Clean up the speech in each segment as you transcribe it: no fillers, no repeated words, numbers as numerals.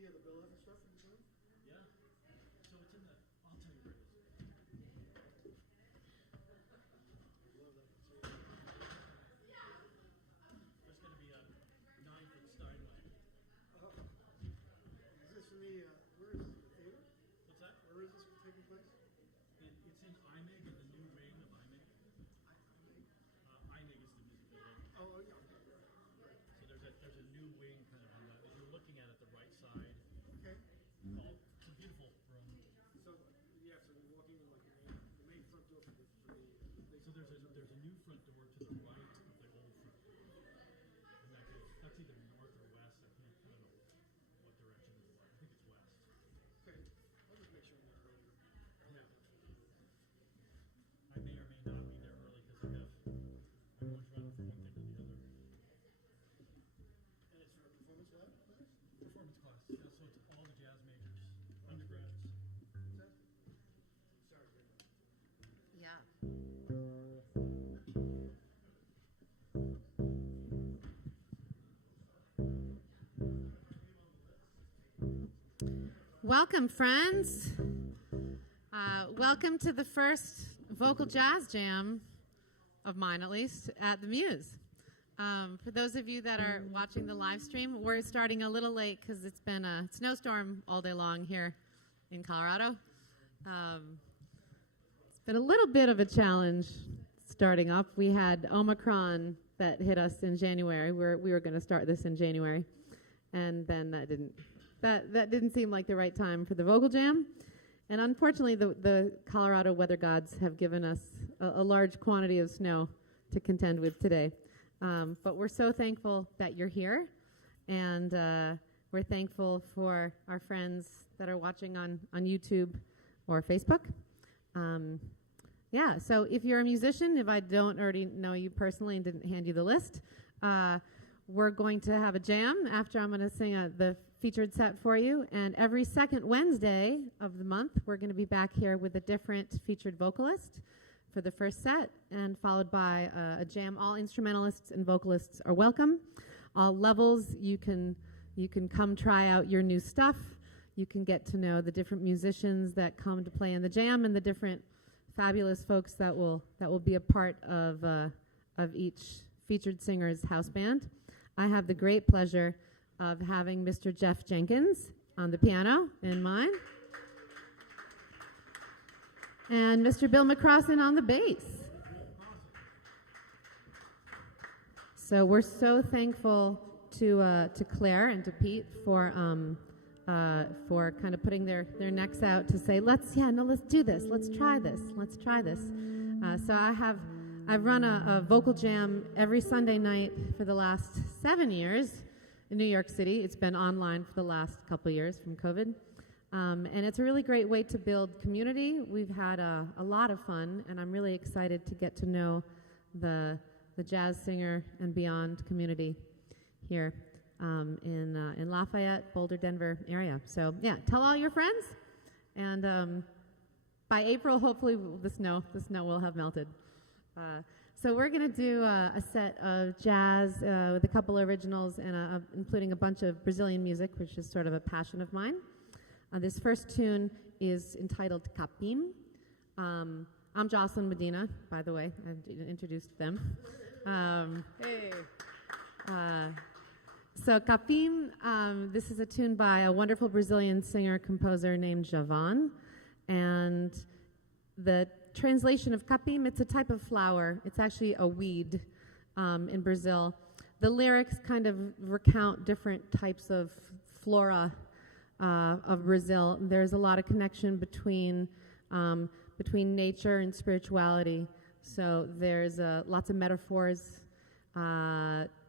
the bill and stuff in the room? Yeah. So it's in the. I'll tell you where it is. There's going to be a 9-foot Steinway. Is this in the, where is this, the theater? What's that? Where is this taking place? It's in IMEG, in the new wing of IMEG. IMEG is the music building. Oh, yeah. Right. So there's a new wing kind of on that. If you're looking at it, the right side. Okay. It's a beautiful room. So, yeah, so you're walking in like the main front door for the So there's a new front door to the right of the old front door. And that's either north or west. I don't know what direction it is. I think it's west. Okay. I'll just make sure I'm there earlier. Yeah. I may or may not be there early because I'm always running from one thing to the other. And it's for a performance lab class? Performance class. Yeah, so it's all the jazz majors, undergrads. Sorry, Yeah. Welcome, friends. Welcome to the first vocal jazz jam of mine, at least, at the Muse. For those of you that are watching the live stream, we're starting a little late because it's been a snowstorm all day long here in Colorado. It's been a little bit of a challenge starting up. We had Omicron that hit us in January. We were going to start this in January, and then that didn't seem like the right time for the vocal jam. And unfortunately, the Colorado weather gods have given us a large quantity of snow to contend with today. But we're so thankful that you're here, and we're thankful for our friends that are watching on YouTube or Facebook. Yeah, so if you're a musician, if I don't already know you personally and didn't hand you the list, we're going to have a jam after I'm going to sing the featured set for you. And every second Wednesday of the month, we're going to be back here with a different featured vocalist for the first set, and followed by a jam. All instrumentalists and vocalists are welcome. All levels, you can come try out your new stuff. You can get to know the different musicians that come to play in the jam and the different fabulous folks that will be a part of each featured singer's house band. I have the great pleasure of having Mr. Jeff Jenkins on the piano in mine, and Mr. Bill McCrossin on the bass. So we're so thankful to Claire and to Pete for kind of putting their necks out to say, let's do this, let's try this. So I've run a vocal jam every Sunday night for the last 7 years in New York City. It's been online for the last couple of years from COVID. And it's a really great way to build community. We've had a lot of fun, and I'm really excited to get to know the jazz singer and beyond community here in Lafayette, Boulder, Denver area. So yeah, tell all your friends, and by April, hopefully the snow will have melted. So we're going to do a set of jazz with a couple of originals and including a bunch of Brazilian music, which is sort of a passion of mine. This first tune is entitled Capim. I'm Jocelyn Medina, by the way. I introduced them. Hey. So Capim, this is a tune by a wonderful Brazilian singer-composer named Javan. And the translation of capim, it's a type of flower. It's actually a weed in Brazil. The lyrics kind of recount different types of flora of Brazil. There's a lot of connection between nature and spirituality. So there's lots of metaphors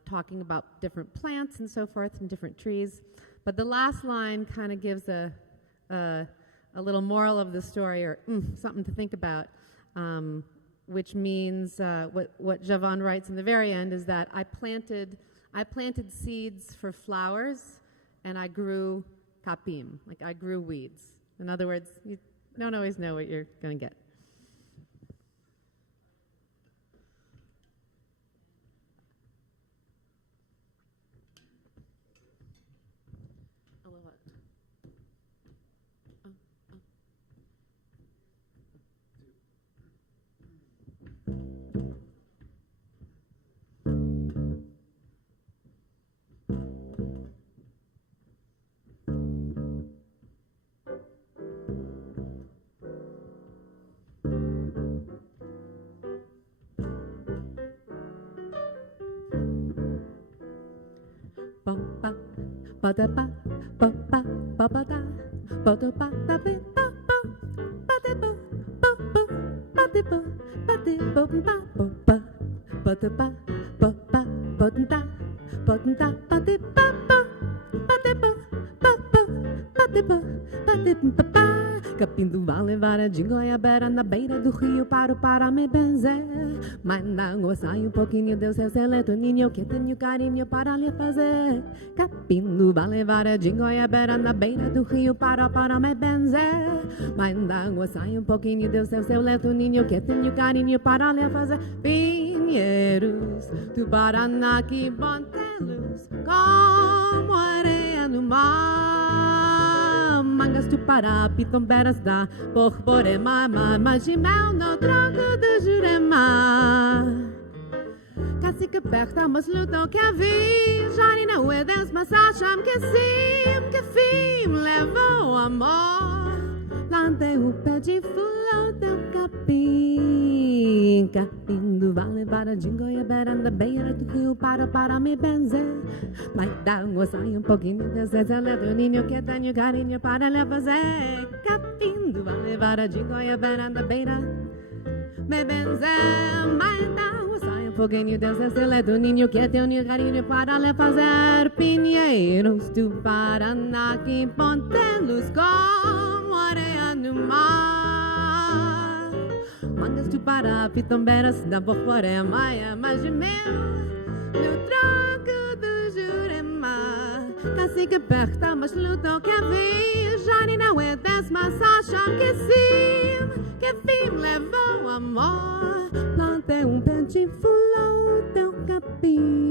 talking about different plants and so forth and different trees. But the last line kind of gives a little moral of the story, or something to think about, which means what Javan writes in the very end is that I planted seeds for flowers, and I grew capim, like I grew weeds. In other words, you don't always know what you're going to get. A little bit. Capim do vale, vara de goiabeira na beira do rio, paro para me benzer. Mas na água sai um pouquinho, Deus é seleto, que tenho carinho para lhe fazer. Capim do vale, vara de goiabeira na beira do rio, paro para me benzer. Mas na água sai um pouquinho, Deus é seleto, que tenho carinho para lhe fazer. Pinheiros do Paraná que bontelos como areia no mar. Mangas do Pará, pitomberas da Borborema, mas de mel no tronco do Jurema. Cacique perto, mas lutou que a vi, Jarina Uedes, mas acham que fim levou o amor. Plantei o pé de fulô do capim. Capim do vale, para de goiabeira na beira do rio, para me benzer. Mas da água sai um pouquinho, Deus é seleto, que tenho carinho para lhe fazer. Capim do vale, para de goiabeira na beira, me benzer. Mas da água sai um pouquinho, Deus é seleto, que tenho carinho para lhe fazer. Pinheiros do Paraná que pontelos como areia no mar. Mangas do Pará, pitomberas da Borborema, mas de mel no tronco do Jurema. Cacique perto, mas lutou que a vi, Jarina Uedes, mas acham que fim levou o amor. Plantei um pé de fulô teu capim.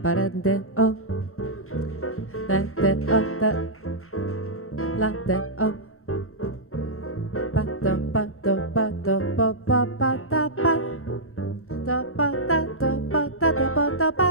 Para-de-oh, la-de-oh, la-de-oh. Pato, pato, pato, pa-pa-pa-ta-pa. Ta-pa-ta-to-pa-ta-to-pa-ta-pa.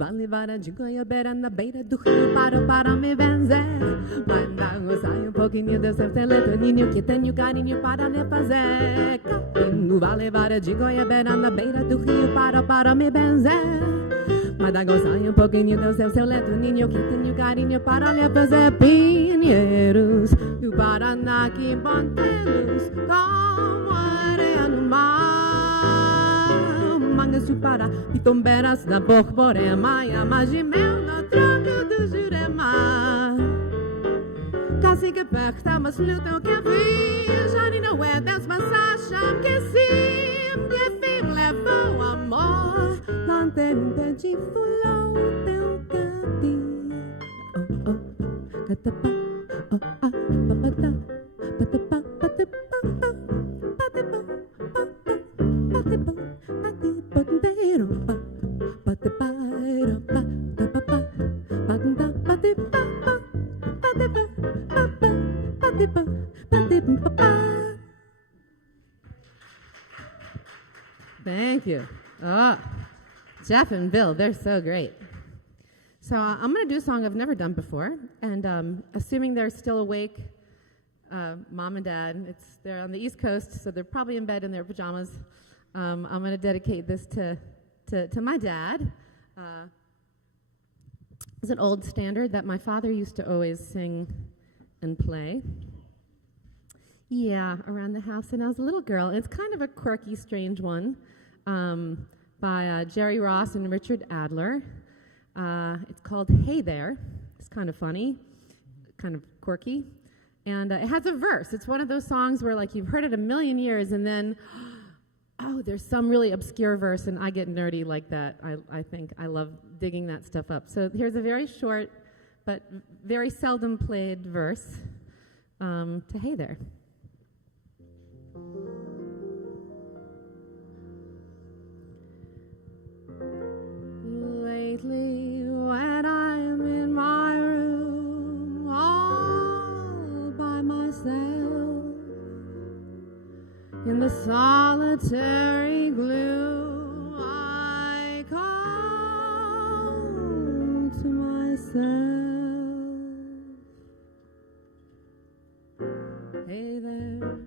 vale vara de goiabeira na beira do rio para me benzer. Manda sai um pouquinho do seu teletoninho que tenho carinho para lhe fazer. Capim, vale vara de goiabeira na beira do rio para me benzer. Manda sai um pouquinho do seu teletoninho que tenho carinho para lhe fazer. Pinheiros do Paraná que bandelos como areia no mar. Mangas do Pará, pitomberas da Borborema e a magimel no tronco do Jurema. Cacique perto, mas lutam que vi, já nem não é das massachas que sim, que fim levou amor. Lanterna de fulão, teu capim. Oh, oh, catapá, oh, ah, papatá, patapá, patapá, patapá, patapá, bandeiro, patapá, patapá, patapá, patapá. Thank you. Oh, Jeff and Bill, they're so great. So I'm going to do a song I've never done before, and assuming they're still awake, Mom and Dad, they're on the East Coast, so they're probably in bed in their pajamas. I'm going to dedicate this to my dad. It's an old standard that my father used to always sing and play. Yeah, around the house when I was a little girl. It's kind of a quirky, strange one by Jerry Ross and Richard Adler. It's called Hey There. It's kind of funny, kind of quirky. And it has a verse. It's one of those songs where like you've heard it a million years and then, oh, there's some really obscure verse, and I get nerdy like that. I think I love digging that stuff up. So here's a very short but very seldom played verse to Hey There. Lately, when I'm in my room all by myself, in the solitary gloom, I call to myself. Hey there,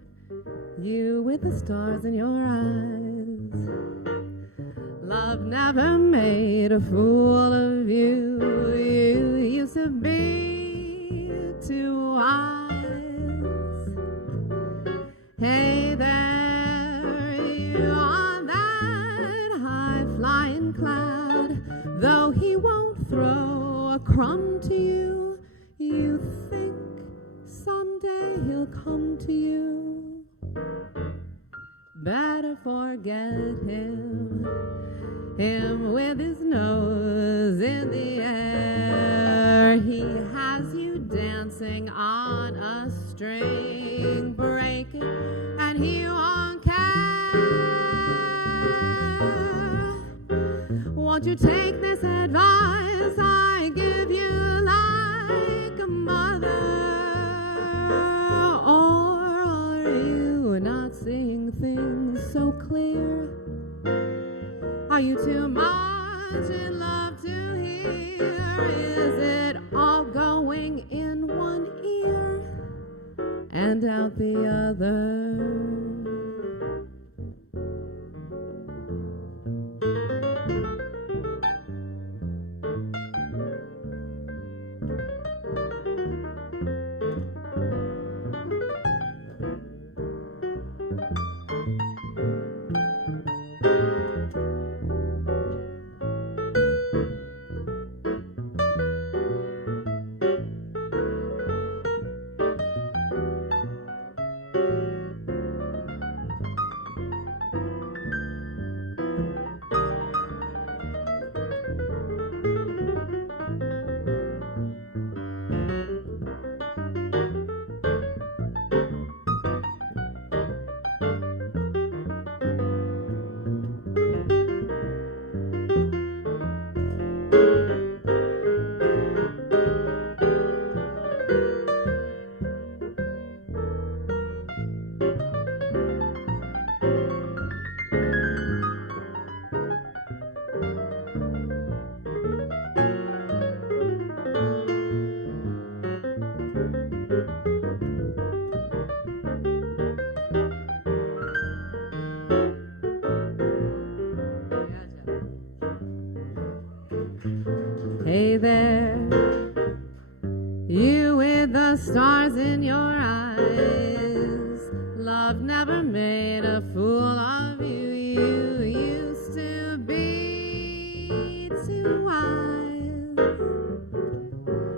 you with the stars in your eyes. Love never made a fool of you. You used to be too wise. Hey there, you on that high-flying cloud. Though he won't throw a crumb to you, you think someday he'll come to you. Better forget him with his nose in the air. He has you dancing on a string, break it, and he won't care. Won't you take this advice I give you like a mother? Or are you not seeing things so clear? Are you too much in love to hear? Is it all going in one ear and out the other? Hey there, you with the stars in your eyes. Love never made a fool of you. You used to be too wise.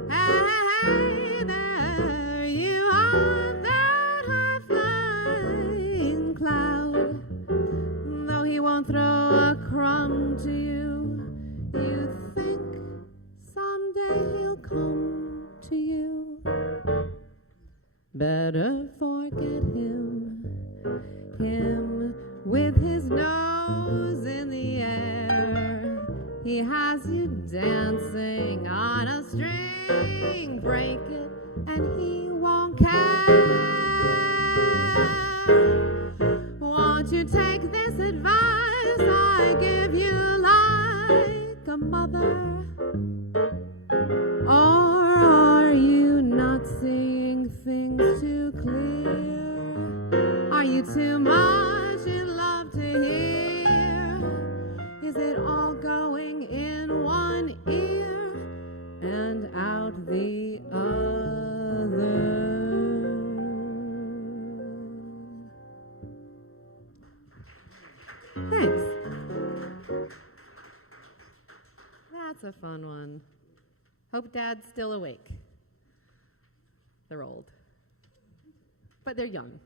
Hey there, you are that high-flying cloud. Though he won't throw a crumb to you, you think someday he'll come to you. Better forget him, him with his nose in the air. He has you dancing on a string. Break it and he won't care. Won't you take this advice I give you like a mother? Or are you not seeing things too clear? Are you too much in love to hear? Is it all going in one ear and out the other? Thanks. That's a fun one. Hope Dad's still awake. They're old. But they're young.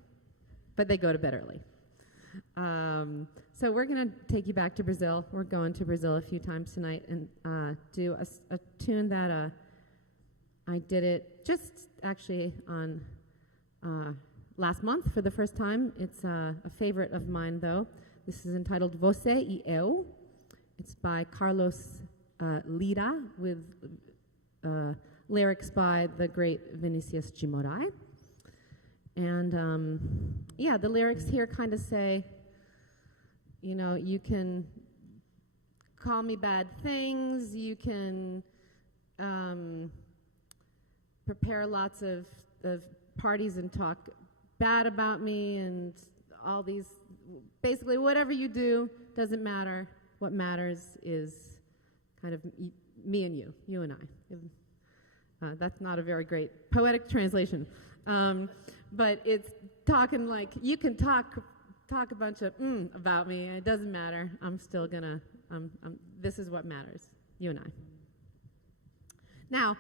But they go to bed early. So we're going to take you back to Brazil. We're going to Brazil a few times tonight and do a tune that I did it just actually on last month for the first time. It's a favorite of mine, though. This is entitled Você e Eu. It's by Carlos Lira with lyrics by the great Vinicius de Moraes. And yeah, the lyrics here kind of say, you know, you can call me bad things, you can prepare lots of parties and talk bad about me and all these, basically whatever you do doesn't matter. What matters is kind of me and you and I. That's not a very great poetic translation. But it's talking like, you can talk a bunch of about me. It doesn't matter. I'm still gonna, this is what matters, you and I. Now,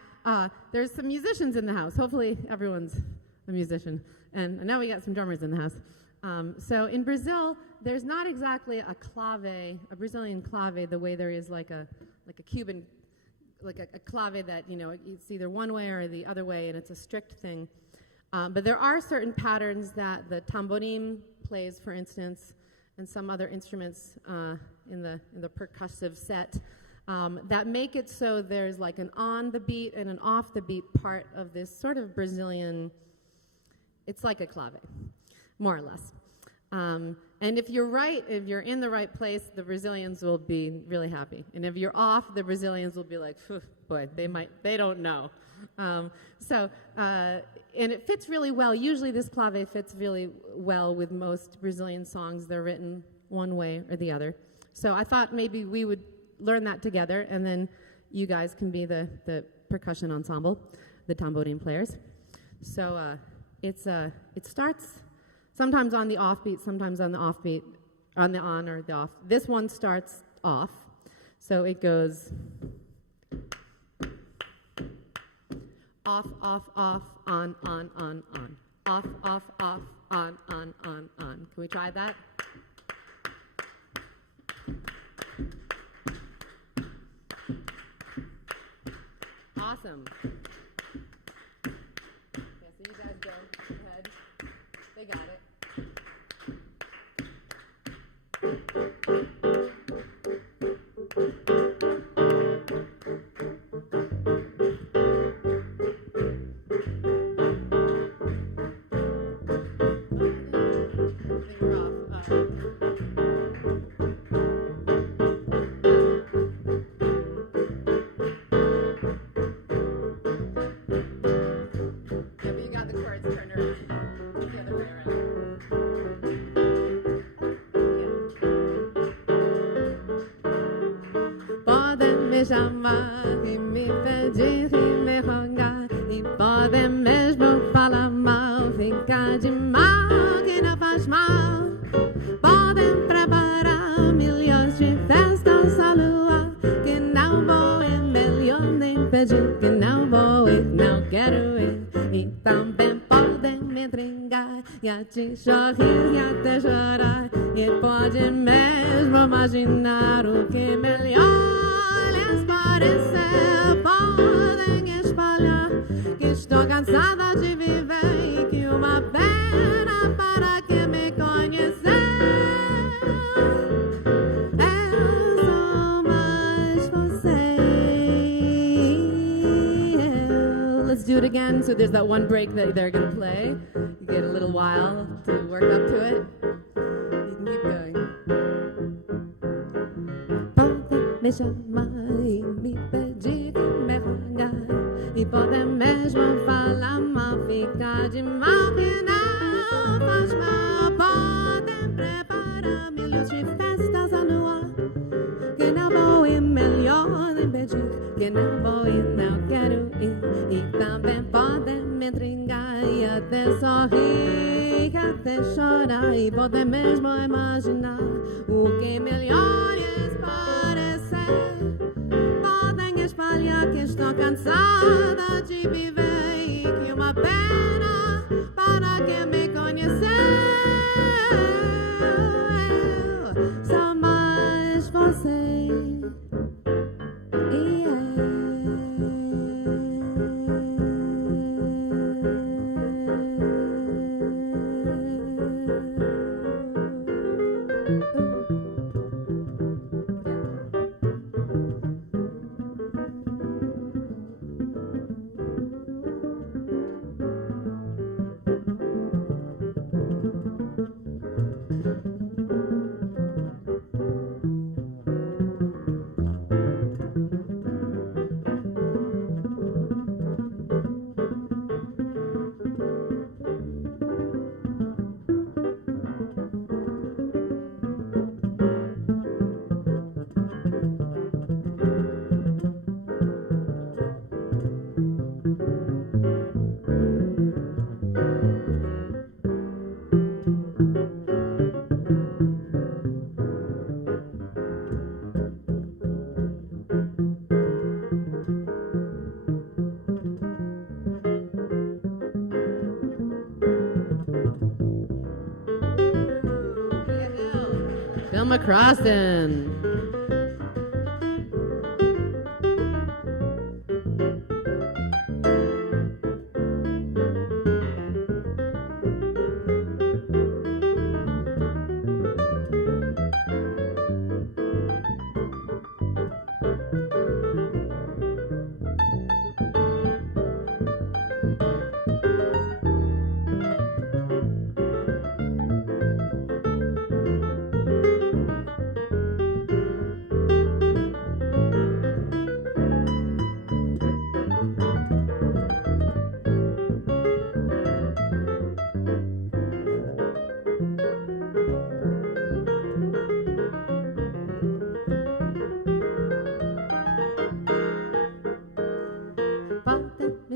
there's some musicians in the house. Hopefully everyone's a musician. And I know we got some drummers in the house. So in Brazil, there's not exactly a clave, a Brazilian clave, the way there is like a Cuban, like a clave that, you know, it's either one way or the other way, and it's a strict thing. But there are certain patterns that the tamborim plays, for instance, and some other instruments in the percussive set that make it so there's like an on the beat and an off the beat part of this sort of Brazilian. It's like a clave, more or less. And if you're right, if you're in the right place, the Brazilians will be really happy. And if you're off, the Brazilians will be like, boy, they don't know. And it fits really well. Usually this clave fits really well with most Brazilian songs. They're written one way or the other. So I thought maybe we would learn that together, and then you guys can be the percussion ensemble, the tamborim players. So it starts sometimes on the offbeat, sometimes on the offbeat, on the on or the off. This one starts off, so it goes off, off, off, on, on. Off, off, off, on. Can we try that? Awesome. Yeah, so you guys go ahead. They got it. me chamar e me pedir e me rogar e podem mesmo falar mal, ficar de mal que não faz mal. Podem preparar milhões de festas à lua, que não vou ir, melhor nem pedir, que não vou ir, não quero ir. E também podem me intrigar e até sorrir e até chorar, e pode mesmo imaginar o que melhor lhes parecer. Podem espalhar que estou cansada de viver e que uma pena para quem me conheceu. Eu sou mais você. Let's do it again. So there's that one break that they're going to play. You get a little while to work up to it. You can keep going. Me chamar e me pedir e me rogar, e podem mesmo falar mal, ficar de mal que não faz mal. Podem preparar milhões de festas à lua, que não vou ir, melhor nem pedir, que não vou ir, não quero ir. E também podem me intrigar e até sorrir, até chorar, e podem mesmo imaginar o que melhor lhes parecer. Podem espalhar que estou cansada de viver e que uma pena para quem me conheceu. Eu sou mais você. Crossin.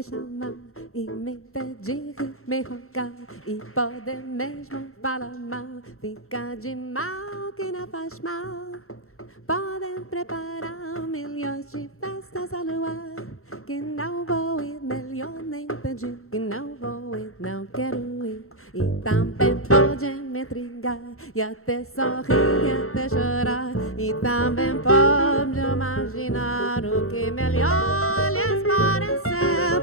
Chamar e me pedir e me rogar, e pode mesmo falar mal, ficar de mal que não faz mal. Podem preparar milhões de festas à lua, que não vou ir, melhor nem pedir, que não vou ir, não quero ir. E também podem me intrigar e até sorrir e até chorar, e também pode imaginar o que melhor lhes parecer.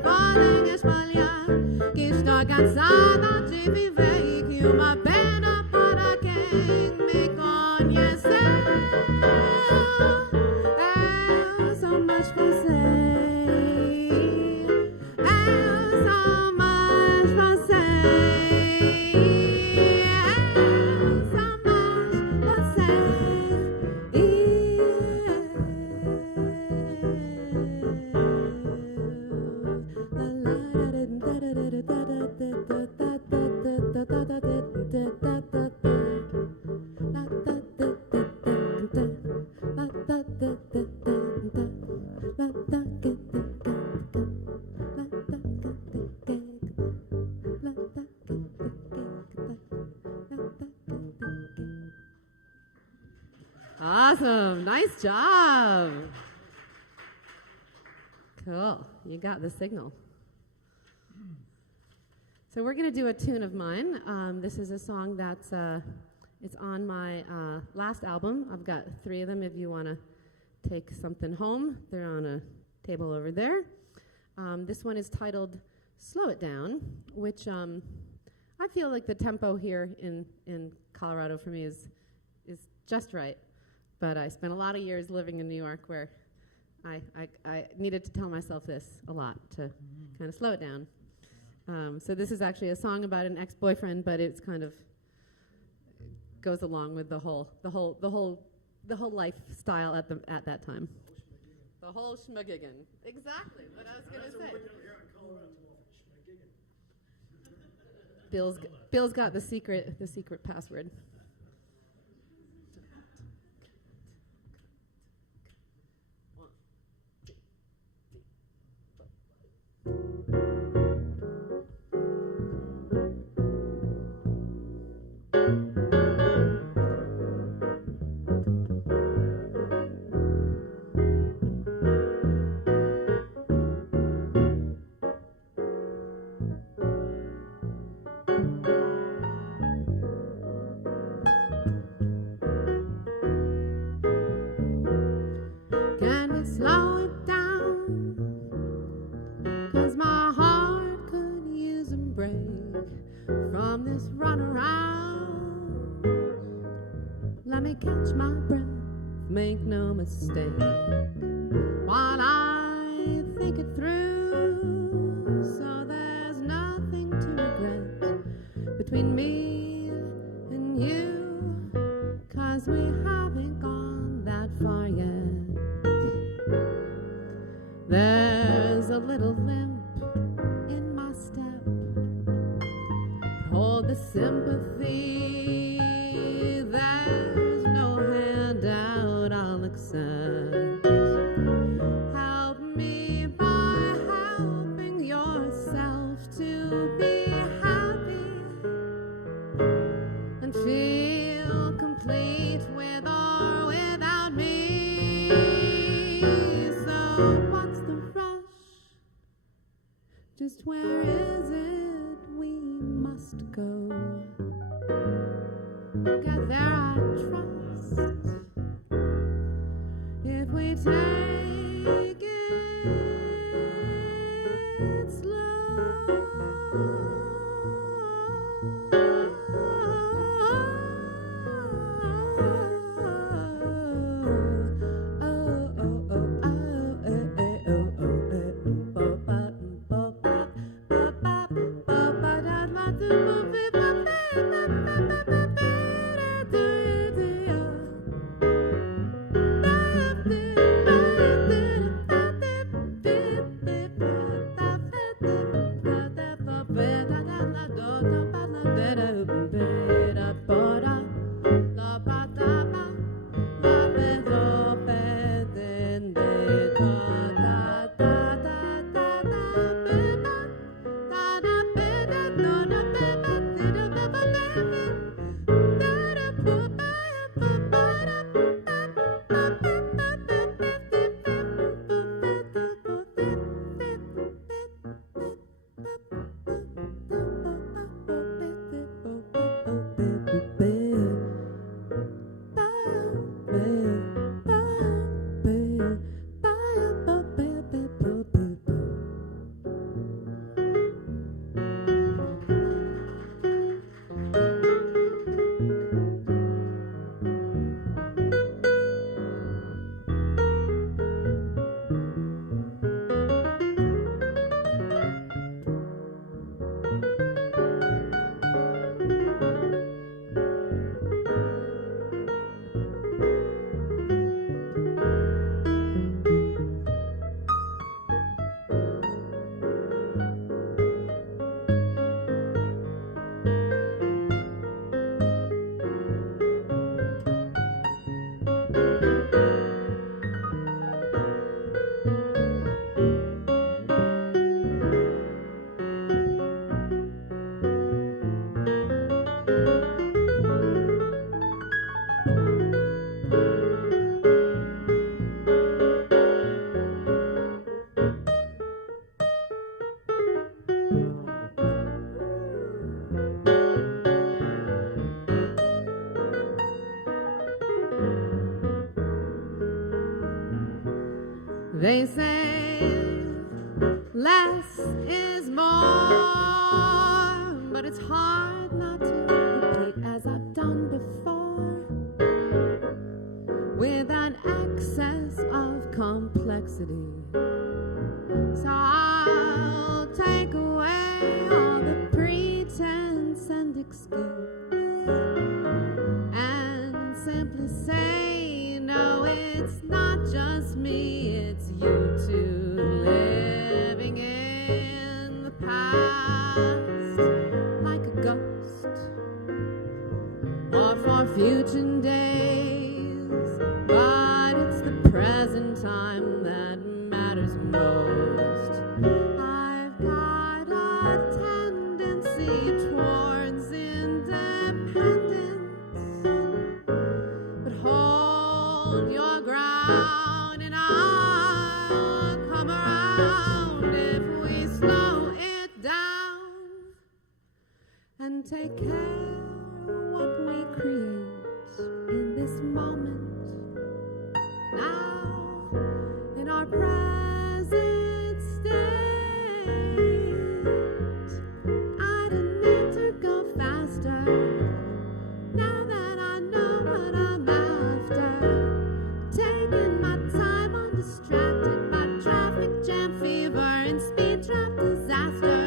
Podem espalhar que estou cansada de viver e que uma pena para quem me conheceu. Eu sou mais você. Eu sou mais você. Eu sou mais você. Awesome. Nice job. Cool. You got the signal. So we're going to do a tune of mine. This is a song that's it's on my last album. I've got 3 of them if you want to take something home. They're on a table over there. This one is titled Slow It Down, which I feel like the tempo here in Colorado for me is just right. But I spent a lot of years living in New York where I needed to tell myself this a lot to kind of slow it down. So this is actually a song about an ex-boyfriend, but it's kind of goes along with the whole lifestyle at that time. The whole schmagiggin. Exactly what I was going to say. Bill's got the secret password. Slow it down, 'cause my heart could use a break from this run around. Let me catch my breath, make no mistake, while I think it through, so there's nothing to regret between me and you, 'cause we haven't gone that far yet. There's a little limp in my step. Hold the sympathy. There's no handout I'll accept. Help me by helping yourself to be happy and feel complete with or without me. So just where is it we must go? Get there I trust. If we take it slow. They say less is more, but it's hard not to repeat as I've done before, with an excess of complexity. So I'll take away all the pretense and excuse and simply say, no, it's not just me, it's you two living in the past like a ghost, or for future days, but it's the present time that matters most. I've got a tendency towards independence, but hold your ground and I'll come around if we slow it down and take care of what we create in this moment, now in our present state. I didn't need to go faster, now that I know what I'm after. Taking my time undistracted by traffic jam fever and speed trap disaster.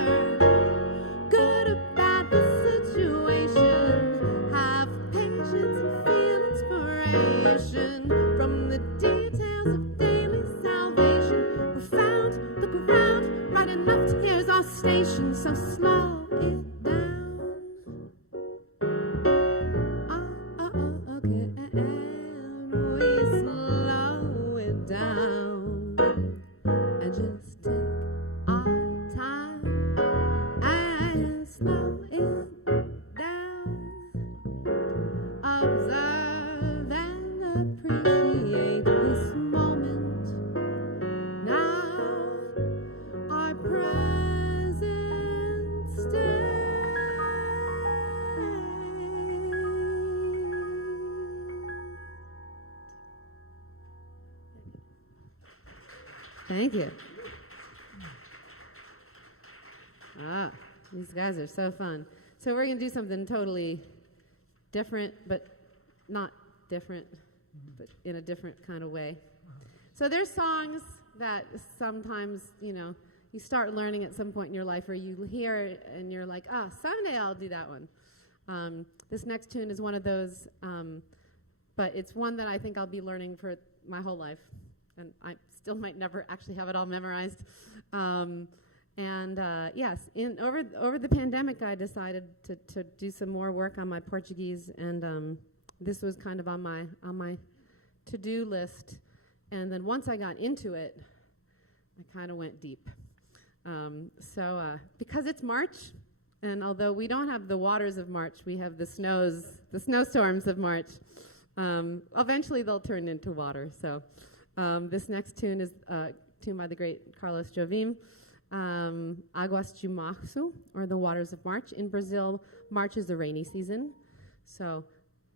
Good or bad the situation, have patience and feel inspiration from the details of daily salvation. Profound, look around, right enough to here's our station, so slow it down. Okay, and we slow it down and just take our time and slow it down. Observe and appreciate this moment, now our present state. Thank you. These guys are so fun. So we're going to do something totally different, but not different, but in a different kind of way. So there's songs that sometimes, you start learning at some point in your life, or you hear it and you're like, someday I'll do that one. This next tune is one of those, but it's one that I think I'll be learning for my whole life. And I still might never actually have it all memorized. Yes, over the pandemic, I decided to do some more work on my Portuguese, and this was kind of on my to-do list. And then once I got into it, I kind of went deep. Because it's March, and although we don't have the waters of March, we have the snowstorms of March. Eventually, they'll turn into water. So. This next tune is a tune by the great Carlos Jobim, Águas de Março, or The Waters of March. In Brazil, March is the rainy season, so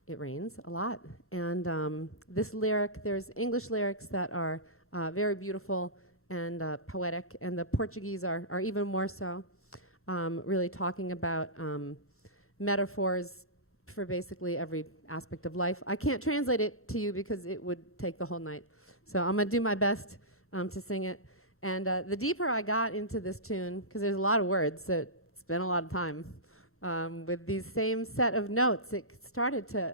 it rains a lot. And this lyric, there's English lyrics that are very beautiful and poetic, and the Portuguese are even more so, really talking about metaphors for basically every aspect of life. I can't translate it to you because it would take the whole night. So I'm going to do my best to sing it. And the deeper I got into this tune, because there's a lot of words, so it's been a lot of time, with these same set of notes, it started to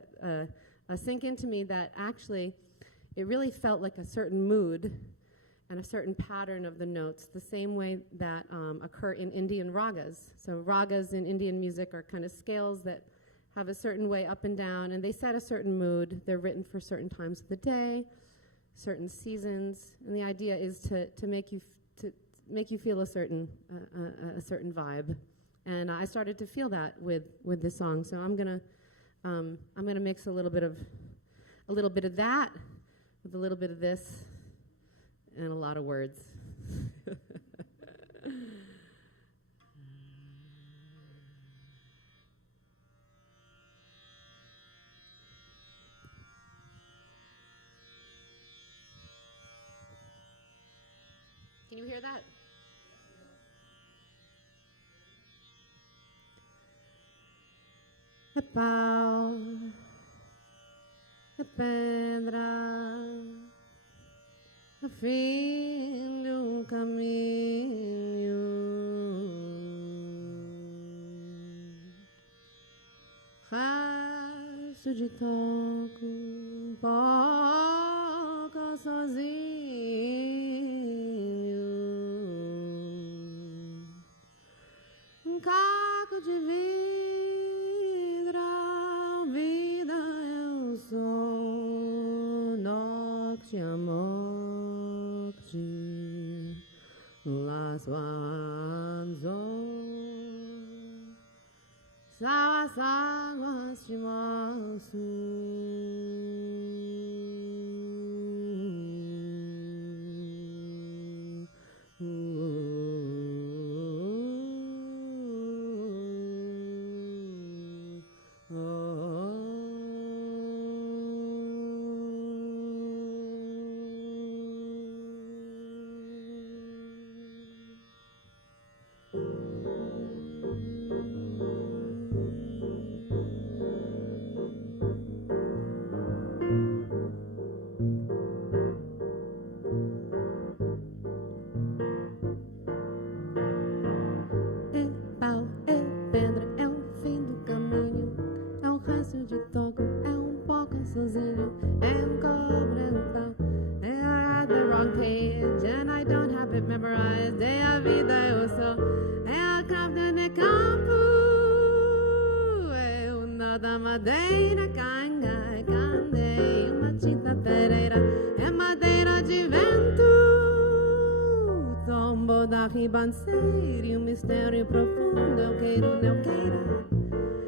sink into me that actually it really felt like a certain mood and a certain pattern of the notes, the same way that occur in Indian ragas. So ragas in Indian music are kind of scales that have a certain way up and down, and they set a certain mood. They're written for certain times of the day, certain seasons, and the idea is to make you feel a certain vibe. And I started to feel that with this song. So I'm gonna mix a little bit of that with a little bit of this and a lot of words. Can you hear that? É pau, é pedra, no fim do caminho. Resto de toco, boca sozinho. Um caco de vidro, vida é o sol, nocte a morte, las wanzo, as águas de março. Da madeira, cangai, candei, uma tinta pereira, é madeira de vento, tombo da ribanceira e um mistério profundo, eu queiro, não queira,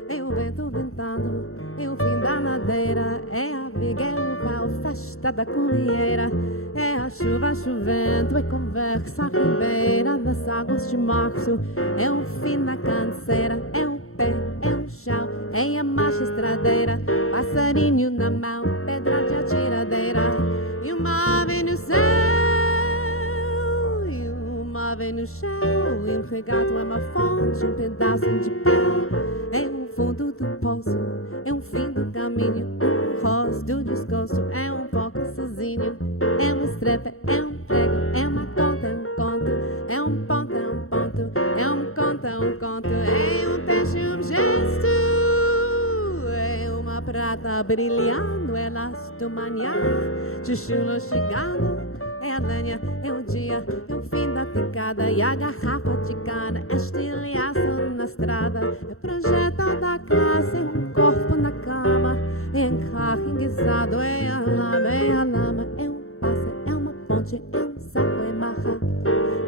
é o vento ventando, é o fim da ladeira, é a viga, é o cal, festa da colheira, é a chuva chovendo, é conversa ribeira das águas de março, é o fim da canseira, é o pé, é o chão, é a marcha estradeira, passarinho na mão, pedra de atiradeira, e uma ave no céu, e uma ave no chão, e um regato é uma fonte, um pedaço de pau, é um fundo do poço, é um fim do caminho, um rosto do desgosto, é um pouco sozinho, é uma estrepa, é um prego, é uma conta, é um conto, é um ponto, é um ponto, é um conto, é um conto, é um peixe, um gesto, é uma prata brilhando, é laço manhã, chuchulo chegando, é a lenha, é o dia, é o fim da picada, e a garrafa de cana, é estilhaço na estrada, é projeto da classe, é um corpo na cama, é um carro enguiçado, é a lama, é um passe, é uma ponte, é um saco, é marra,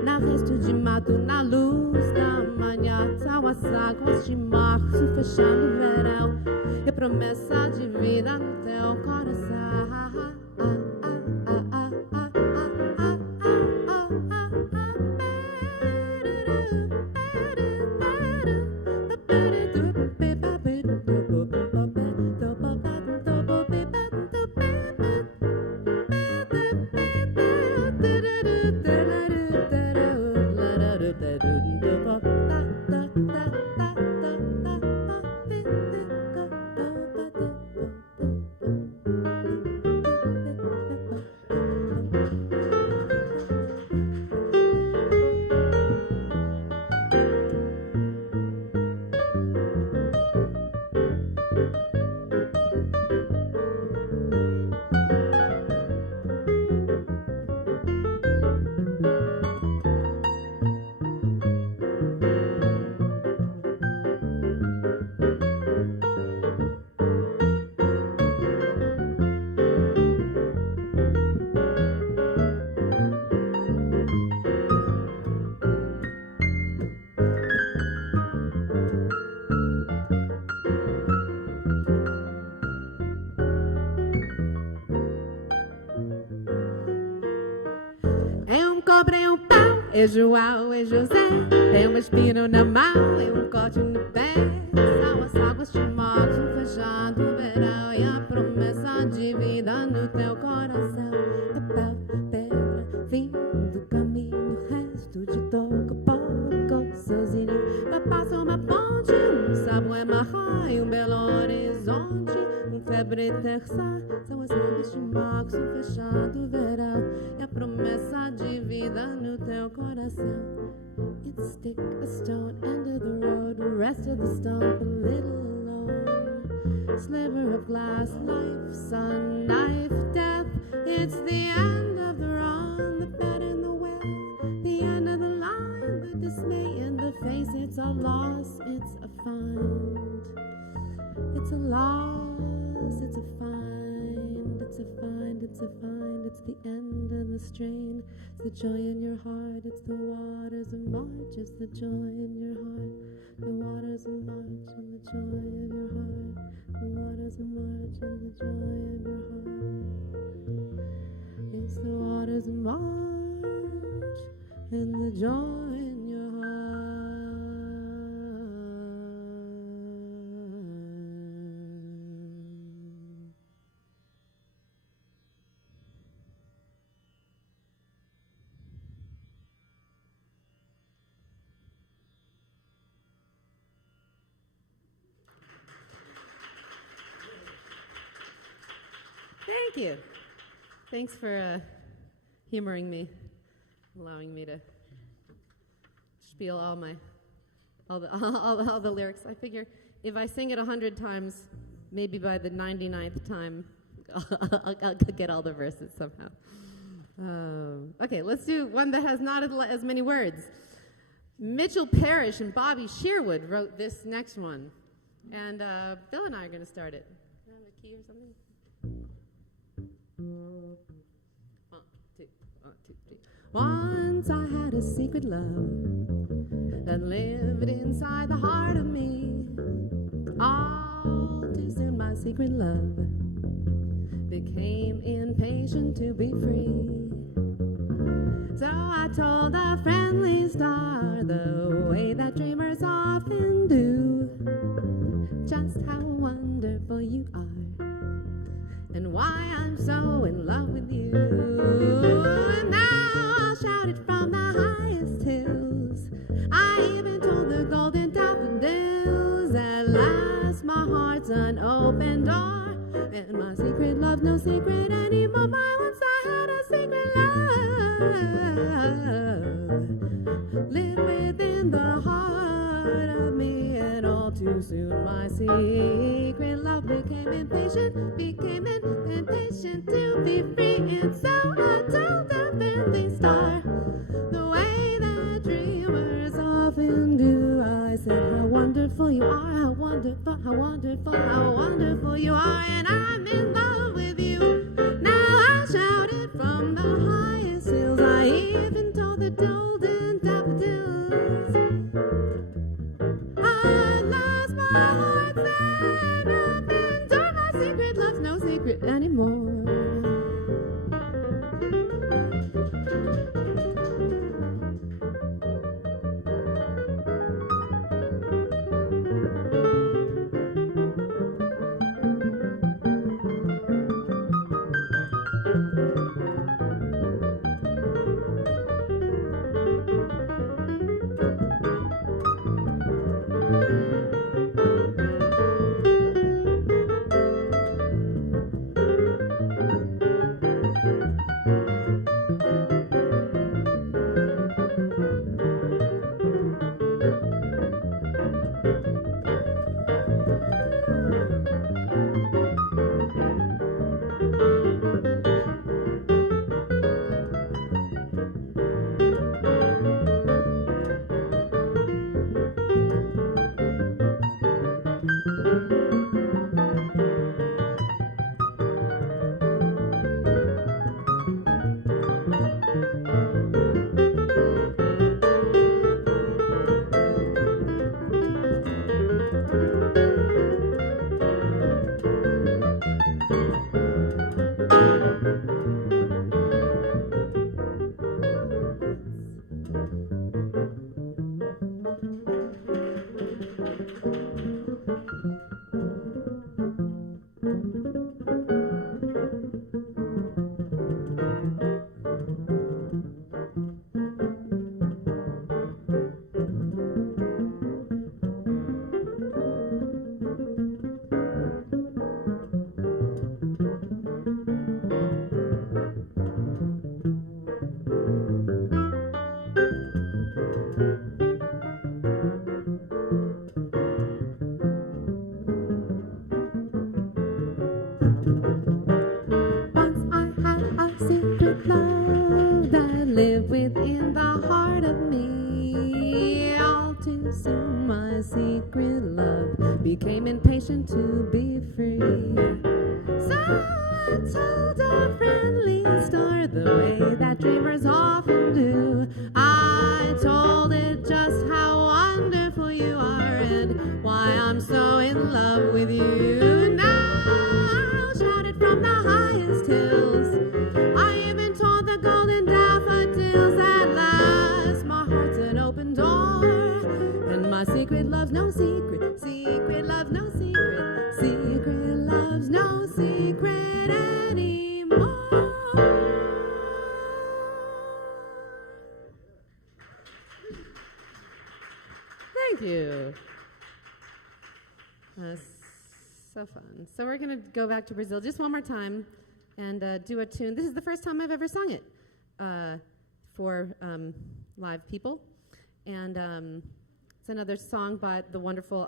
na resto de mato, na luz da manhã, são as águas de março, fechando o verão, é promessa de vida no teu coração. Cobre um pau, é João, é José, é um espino na mão, é um corte no pé, são as águas de março fechando o verão e a promessa de vida no teu coração. É pau, pedra, fim do caminho, conversar. São as regras de Marcos, o fechado verão e a promessa de vida no teu coração. It's stick a stone, end of the road, the rest of the stump a little alone. Sliver of glass, life, sun, knife, death. It's the end of the run, the bad and the well, the end of the line, the dismay in the face. It's a loss, it's a find. It's a loss, it's a find. It's a find, it's a find. It's the end of the strain. It's the joy in your heart. It's the waters of March. It's the joy in your heart. The waters of March and the joy of your heart. The waters of March and the joy of your heart. It's the waters of March and the joy in your heart. Thank you. Thanks for humoring me, allowing me to spiel all the lyrics. I figure if I sing it 100 times, maybe by the 99th time, I'll get all the verses somehow. Okay, let's do one that has not as many words. Mitchell Parrish and Bobby Sherwood wrote this next one, and Bill and I are going to start it. Can I have a key or something? 1, 2, 1, 2, 3. Once I had a secret love that lived inside the heart of me. All too soon my secret love became impatient to be free. So I told a friendly star, the way that dreamers often do, just how wonderful you are and why I'm so in love with you. And now I'll shout it from the highest hills. I even told the golden daffodils. At last my heart's an open door, and my secret love's no secret anymore. My once I had a secret love live within the heart of me, and all too soon my secret love became impatient to be free. And so I told the friendly star, the way that dreamers often do. I said, how wonderful you are, how wonderful, how wonderful, how wonderful you are, and I'm in love with you. Now I shouted from the highest hills. I even told the golden daffodils. At last my heart's an open door. My secret love's no secret anymore. Soon my secret love became impatient to be free. So I told a friendly story the way that dreamers often do. I told it just how wonderful you are and why I'm so in love with you. Now I'll shout it from the highest hills. I even told the golden daffodils. At last my heart's an open door, and my secret love's no secret. Secret love's no secret. Secret love's no secret anymore. Thank you. So fun. So we're going to go back to Brazil just one more time and do a tune. This is the first time I've ever sung it for live people. And it's another song by the wonderful...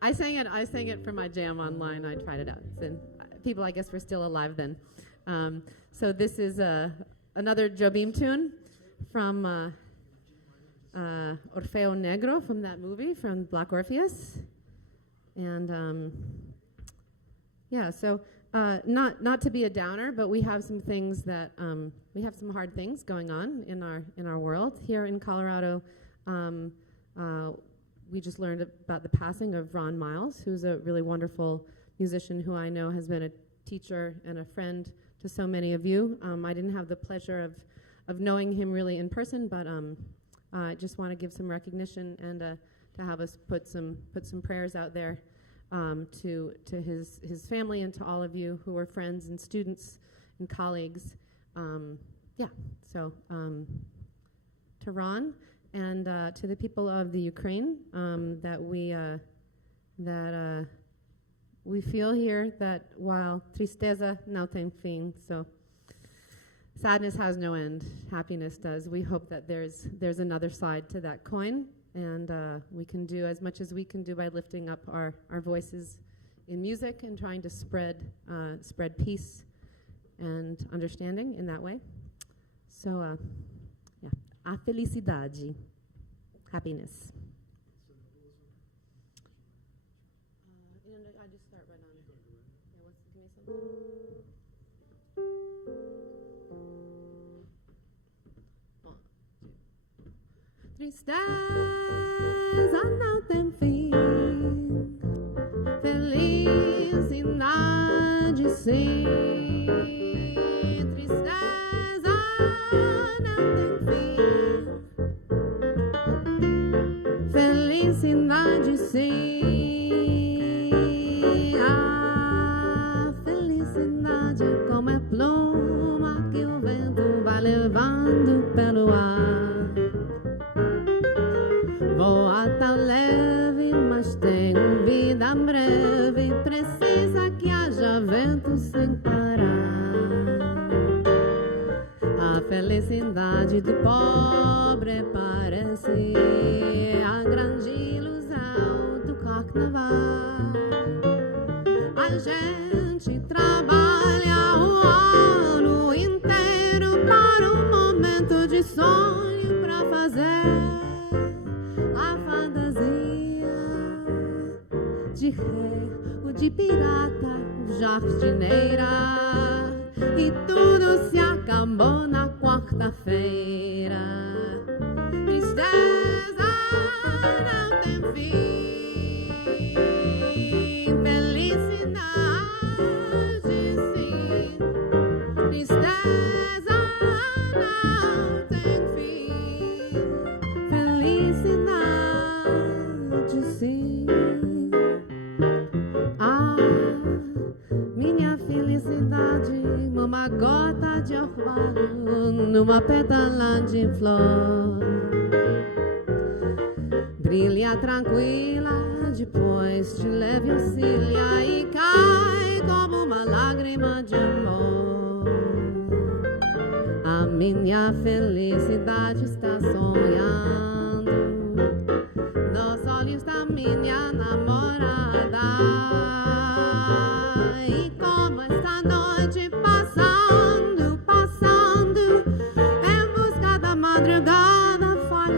I sang it for my jam online. I tried it out. And people, I guess, were still alive then. So this is another Jobim tune from... Orfeo Negro, from that movie, from Black Orpheus. And so not to be a downer, but we have some things that we have some hard things going on in our world. Here in Colorado, we just learned about the passing of Ron Miles, who's a really wonderful musician who I know has been a teacher and a friend to so many of you. I didn't have the pleasure of knowing him really in person, but I just want to give some recognition and to have us put some prayers out there to his family and to all of you who are friends and students and colleagues. So to Ron and to the people of the Ukraine that we feel here that while tristeza não tem fim, so. Sadness has no end. Happiness does. We hope that there's another side to that coin, and we can do as much as we can do by lifting up our voices in music and trying to spread peace and understanding in that way. So, a felicidade, happiness. I just start right on. Give me some. Tristeza não tem fim, felicidade sim. Tristeza não tem fim, felicidade sim. A felicidade como é pluma que o vento vai levando pelo ar. Voa tão leve, mas tem vida breve. Precisa que haja vento sem parar. A felicidade do pobre parece a grande ilusão do carnaval. A gente trabalha o ano inteiro para um momento de sonho pra fazer de rei, o de pirata, o jardineira, e tudo se acabou na quarta-feira. Tristeza não tem fim, felicidade sim. Tristeza não tem fim, felicidade sim. Minha felicidade, uma gota de orvalho numa pétala de flor. Brilha tranquila, depois de leve oscila e cai como uma lágrima de amor. A minha felicidade está sonhando nos olhos da minha namorada. E como esta noite passando, em busca da madrugada, falha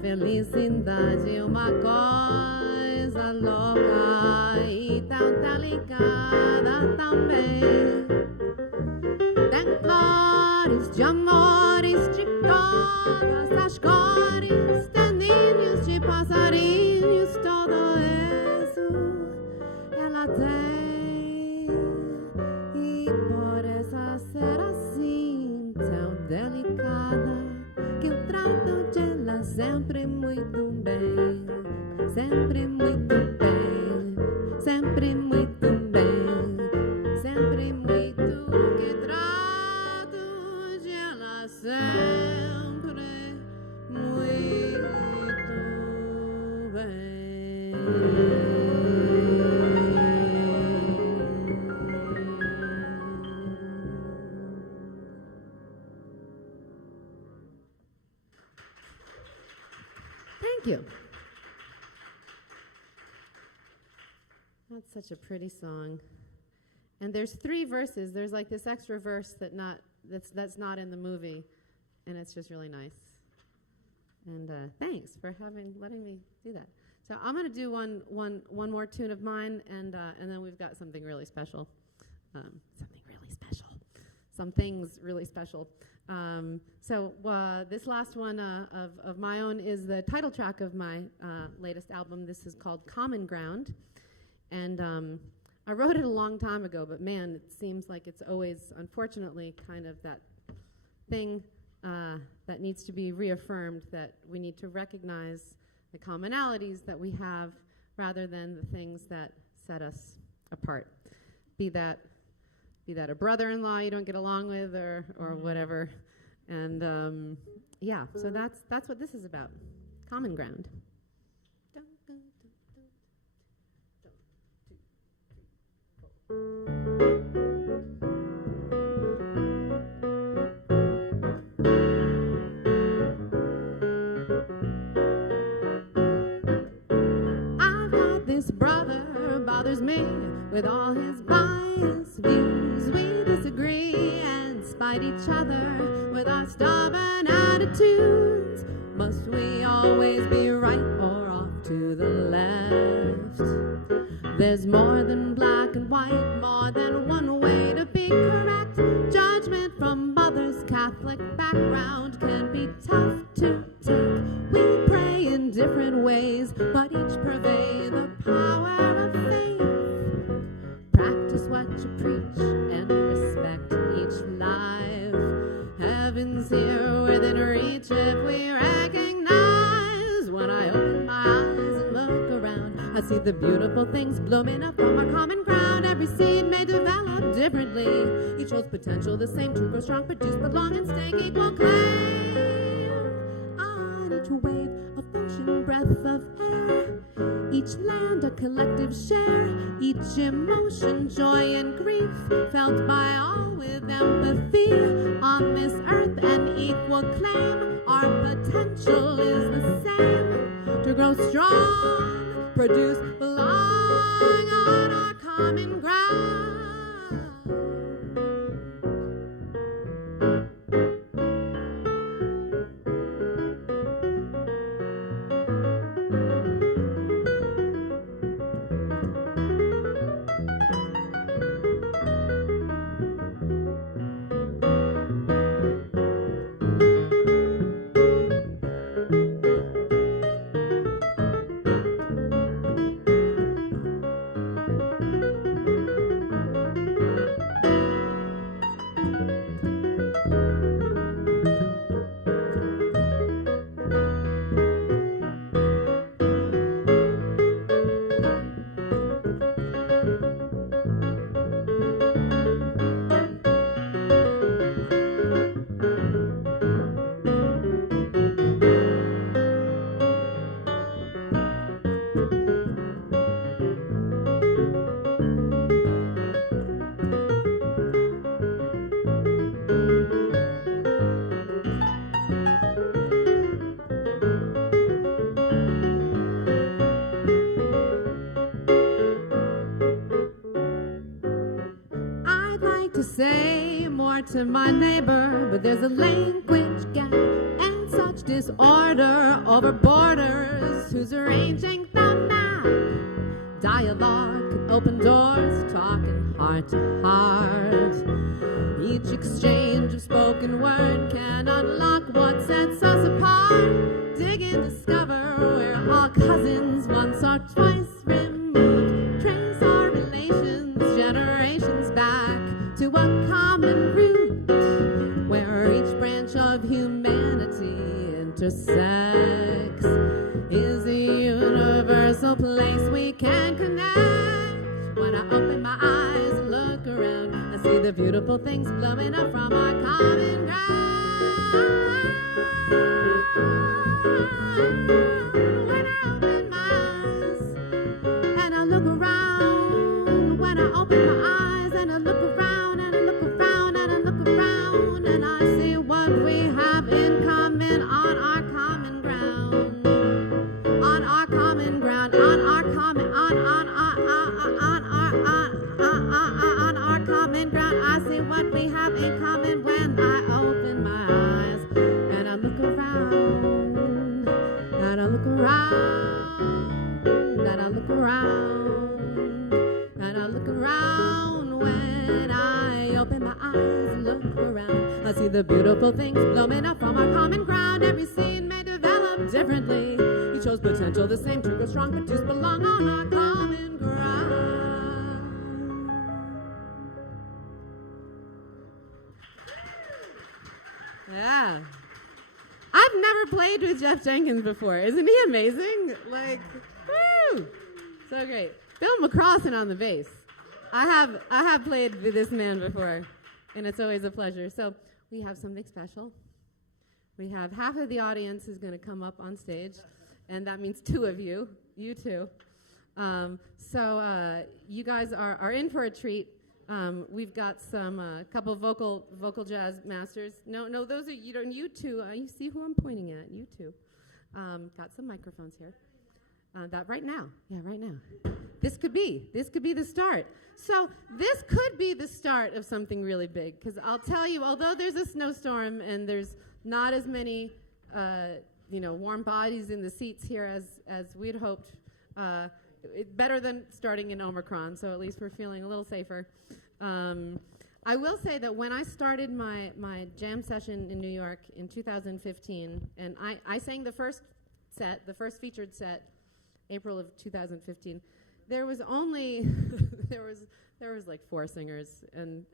Felicidade é uma coisa louca e tão delicada também. Tem flores de amores de todas as cores, tem ninhos de passarinhos, tudo isso ela tem. E por essa ser assim tão delicada, que eu trato de ela sempre muito bem, sempre muito bem, sempre muito bem, sempre muito que trato de ela sempre muito bem. Thank you. That's such a pretty song. And there's 3 verses. There's like this extra verse that's not in the movie, and it's just really nice. And thanks for letting me do that. So I'm going to do one more tune of mine, and then we've got something really special. Some things really special. So this last one of my own is the title track of my latest album. This is called Common Ground. And I wrote it a long time ago, but man, it seems like it's always, unfortunately, kind of that thing that needs to be reaffirmed, that we need to recognize the commonalities that we have rather than the things that set us apart. Be that a brother-in-law you don't get along with or whatever, And yeah, so that's what this is about. Common ground. I've got this brother bothers me with all his biased views. We disagree and spite each other with our stubborn attitudes. Must we always be right or off to the left? There's more than black and white, more than one way to be correct. Judgment from mother's Catholic background can be tough to take. We pray in different ways, but each purvey the power of faith. Practice what you preach and respect each life. Heaven's here within reach if we recognize. When I open my eyes and look around, I see the beautiful things blooming up from our common ground. Every seed may develop differently. Each holds potential, the same to grow strong, produce, belong, and stake equal claim. On each wave of ocean, breath of air, each land a collective share. Each emotion, joy, and grief felt by all with empathy. On this earth, an equal claim. Our potential is the same. To grow strong, produce, belong on our common ground. Say more to my neighbor, but there's a language gap and such disorder over borders. Who's arranging the map? Dialogue can open doors, talking heart to heart. Each exchange of spoken word can unlock what sets us apart. Dig and discover we're all cousins, once or twice removed. Trace our relations generations back to a common root, where each branch of humanity intersects, is a universal place we can connect. When I open my eyes and look around, I see the beautiful things blowing up from our common ground. When I open my eyes and I look around, when I open my eyes and I look around and I look around and I look around, and I see what we have in common on our common ground, on our common ground, on our common, on our common ground. I see what we have in common when I open my eyes and I look around and I look around and I look around and I look around. When I open my eyes and look around, I see the beautiful things blooming up from our common ground. Every scene may develop differently. Each shows potential the same, to grow strong, but just belong on our common ground. Yeah. I've never played with Jeff Jenkins before. Isn't he amazing? Like, woo! So great. Phil McCrossin on the bass. I have played with this man before, and it's always a pleasure. So we have something special We have half of the audience is going to come up on stage, and that means two of you two. So you guys are in for a treat. We've got some couple vocal jazz masters. No, those are you two. You see who I'm pointing at? You two. Got some microphones here. That right now. Yeah, right now. This could be the start. So this could be the start of something really big, because I'll tell you, although there's a snowstorm and there's not as many warm bodies in the seats here as we'd hoped, better than starting in Omicron, so at least we're feeling a little safer. I will say that when I started my jam session in New York in 2015, and I sang the first featured set, April of 2015, there was only there was like 4 singers, and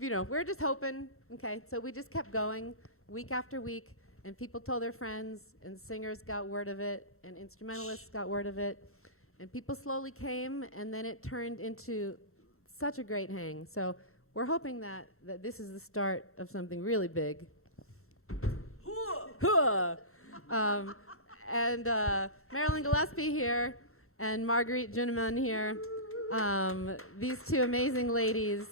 we're just hoping. Okay, so we just kept going week after week, and people told their friends, and singers got word of it, and instrumentalists got word of it, and people slowly came, and then it turned into such a great hang. So we're hoping that this is the start of something really big. And Marilyn Gillespie here, and Marguerite Juneman here. These two amazing ladies.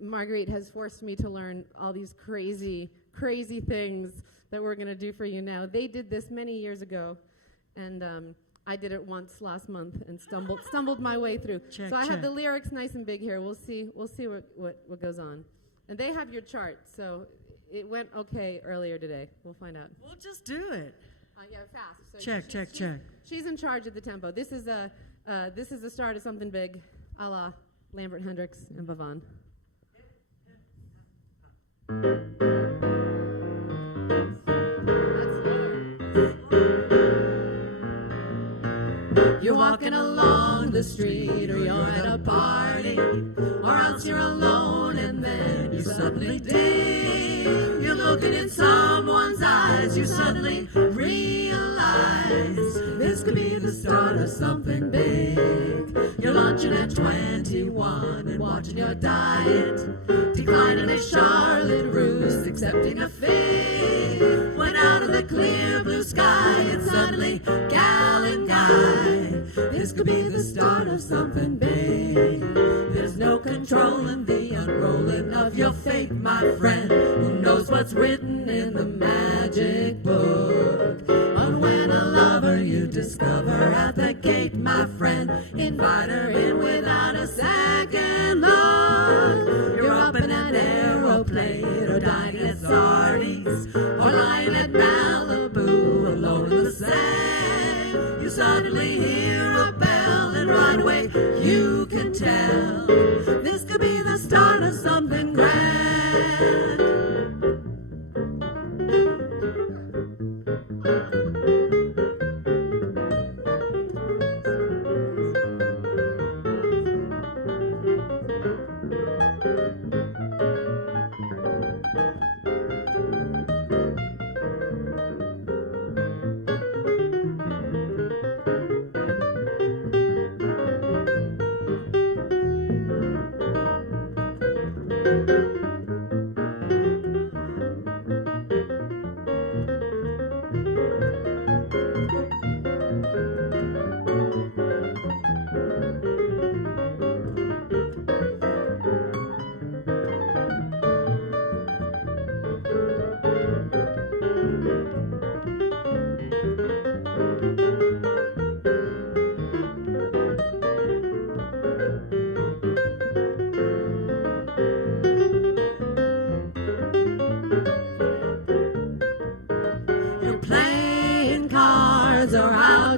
Marguerite has forced me to learn all these crazy things that we're going to do for you now. They did this many years ago, and I did it once last month and stumbled my way through. So I have the lyrics nice and big here. We'll see what goes on. And they have your chart, so it went okay earlier today. We'll find out. We'll just do it. Yeah, fast. So Check. She's in charge of the tempo. This is the start of something big, a la Lambert Hendricks and Bavon. You're walking along the street, or you're at a party, or else you're alone, and then you suddenly ding. You're looking in someone's eyes, you suddenly realize this could be the start of something big. You're launching at 21 and watching your diet, declining a Charlotte Russe, accepting a fade. Went out of the clear blue sky, and suddenly gal and guy, this could be the start of something big. There's no controlling the unrolling of your fate, my friend. Who knows what's written in the magic book? On when a lover you discover at the gate, my friend, invite her in without a second look. You're up in an aeroplane, or dining at Sardi's, or lying at Malibu, alone in the sand. You suddenly hear a bell, and right away you can tell this could be the start of something grand.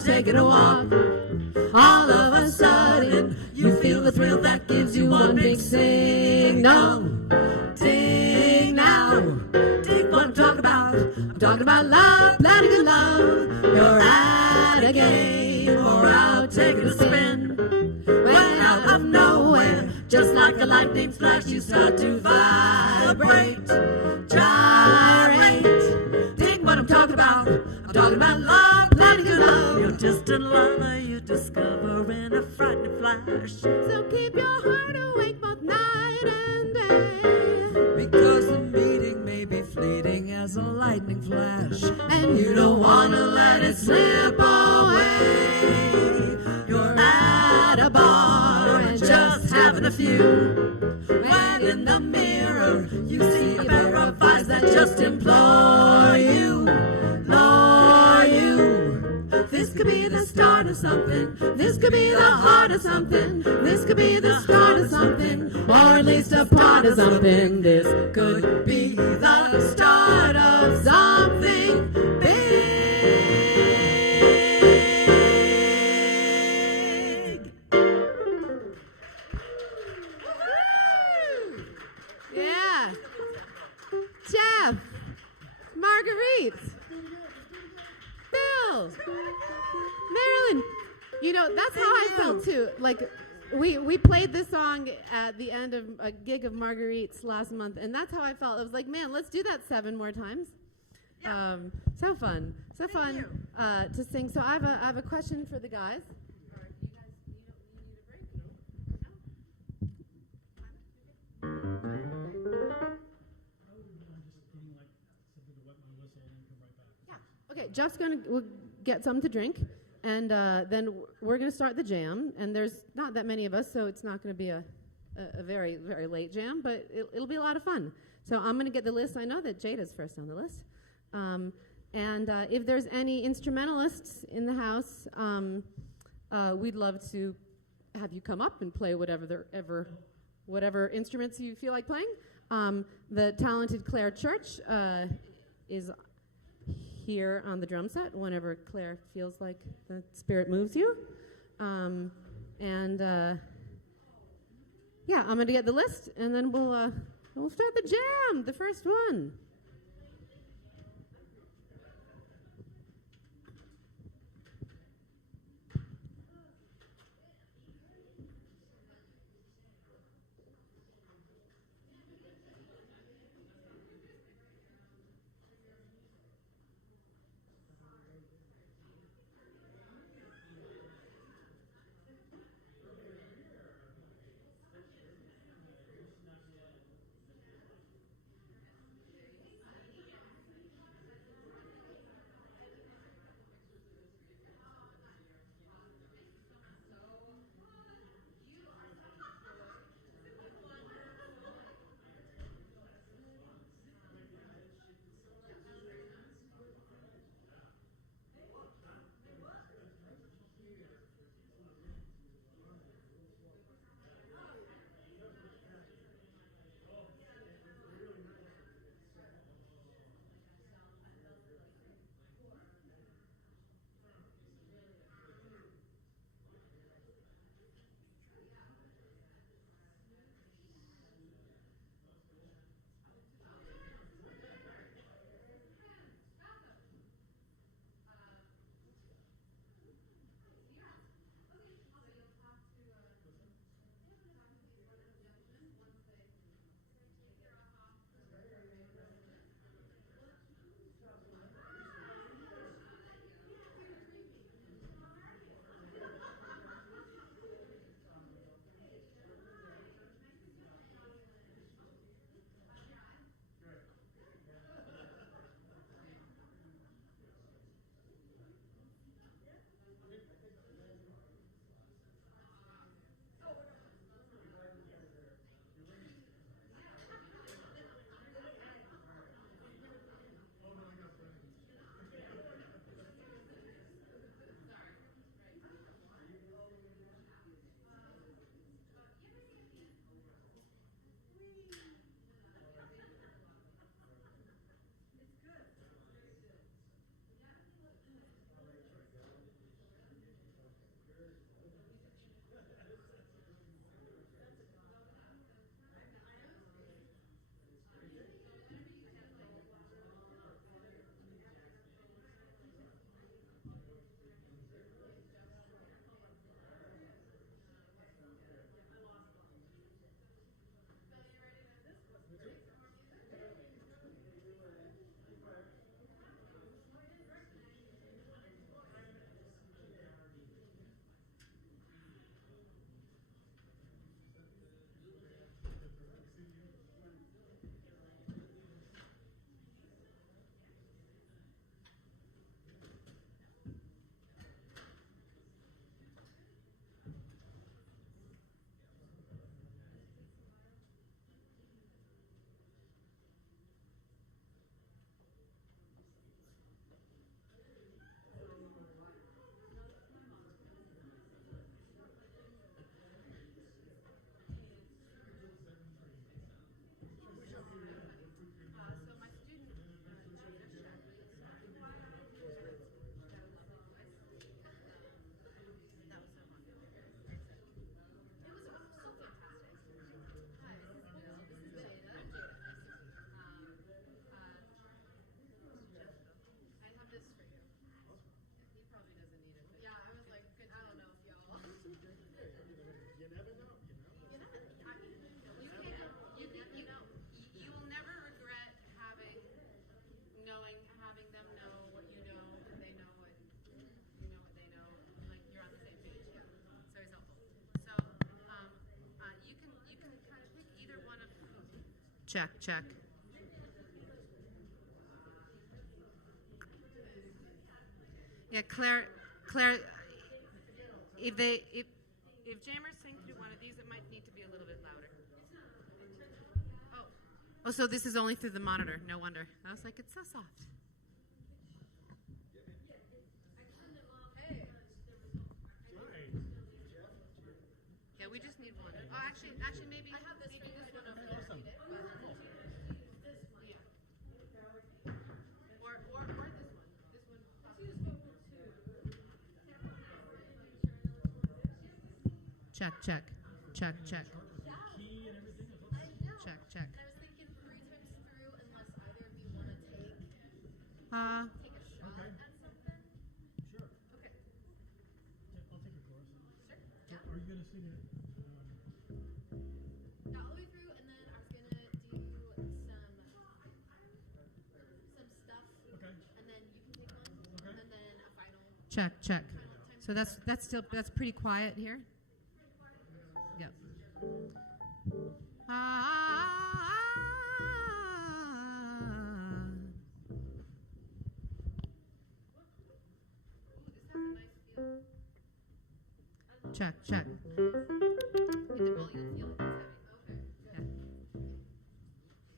Taking a walk, all of a sudden you feel the thrill that gives you one big signal. Ding now, dig what I'm talking about. I'm talking about love, bloody good love. You're at a game or out taking a spin. When out of nowhere, just like a lightning flash, you start to vibrate, gyrate. Dig what I'm talking about. I'm talking about love, bloody good love. You're just a lover you discover in a frightening flash. So keep your heart awake both night and day, because the meeting may and you don't want to let it slip away. You're at a bar and just having a few, when in the mirror you see a pair of eyes that just implore you, implore you. This could be the start of something. This could be the heart of something. This could be the start of something, or at least a part of something. This could be the start of something big. Yeah. Jeff. Marguerite. Bill. Marilyn. You know, that's how I felt too. Like, we played this song at the end of a gig of Marguerite's last month, and that's how I felt. I was like, man, let's do that 7 more times. Yeah. So fun to sing. So I have a question for the guys. You guys need a break? Yeah. Okay. Jeff's we'll get something to drink. And then we're going to start the jam. And there's not that many of us, so it's not going to be a very, very late jam, but it'll be a lot of fun. So I'm going to get the list. I know that Jada's first on the list. And if there's any instrumentalists in the house, we'd love to have you come up and play whatever instruments you feel like playing. The talented Claire Church is here on the drum set whenever Claire feels like the spirit moves you. Yeah, I'm going to get the list, and then we'll start the jam, the first one. Check, check. Yeah, Claire, if jammers sing through one of these, it might need to be a little bit louder. Oh, so this is only through the monitor. No wonder. I was like, it's so soft. Yeah, we just need one. Oh, actually, maybe. I have this one over there. Awesome. Or this one. Check, check, check, check. Key and everything. Check, check. I was thinking 3 times through, unless either of you want to take a Okay. shot at something. Sure. Okay. I'll take your chorus. Sure. So are you going to sing it? Yeah, all the way through, and then I was gonna do some stuff. Okay. And then you can take one. Okay. And then a final. Check, check. Final time. So that's pretty quiet here. Yep. Check, check. Yeah.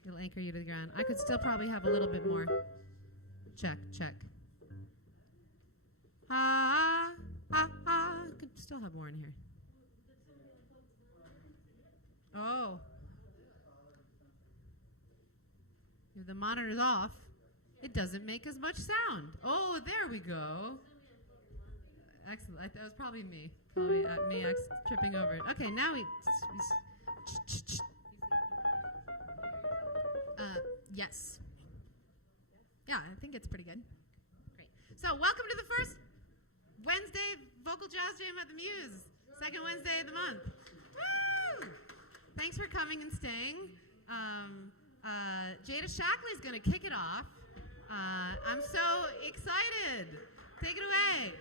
It'll anchor you to the ground. I could still probably have a little bit more. Check, check. Could still have more in here. Oh. If the monitor's off, it doesn't make as much sound. Oh, there we go. Excellent. That was probably me. Probably me tripping over it. Okay, now Yes. Yeah, I think it's pretty good. Great. So welcome to the first Wednesday Vocal Jazz Jam at the Muse. Second Wednesday of the month. Woo! Thanks for coming and staying. Jada Shackley is going to kick it off. I'm so excited. Take it away.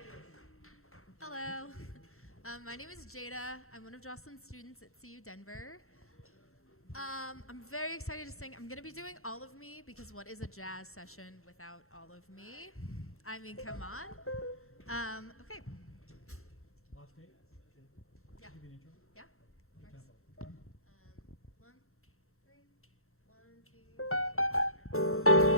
Hello. My name is Jada. I'm one of Jocelyn's students at CU Denver. I'm very excited to sing. I'm going to be doing All of Me because what is a jazz session without all of me? I mean, come on. Okay. Last date? Yeah. Give you an intro? Yeah. Good Works. tempo. 1, 3, 1, 2.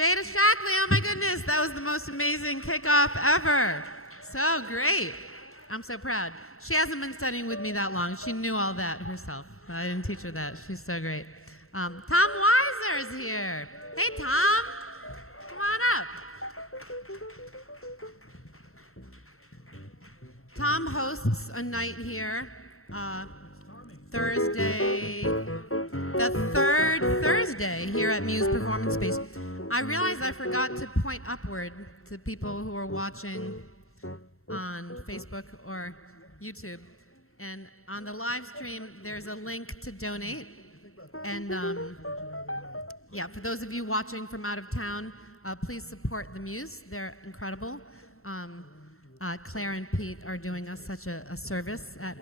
Jada Shackley, oh my goodness, that was the most amazing kickoff ever. So great. I'm so proud. She hasn't been studying with me that long. She knew all that herself. I didn't teach her that. She's so great. Tom Weiser is here. Hey, Tom. Come on up. Tom hosts a night here Thursday, the third Thursday here at Muse Performance Space. I realized I forgot to point upward to people who are watching on Facebook or YouTube. And on the live stream, there's a link to donate. And yeah, for those of you watching from out of town, please support the Muse. They're incredible. Claire and Pete are doing us such a service at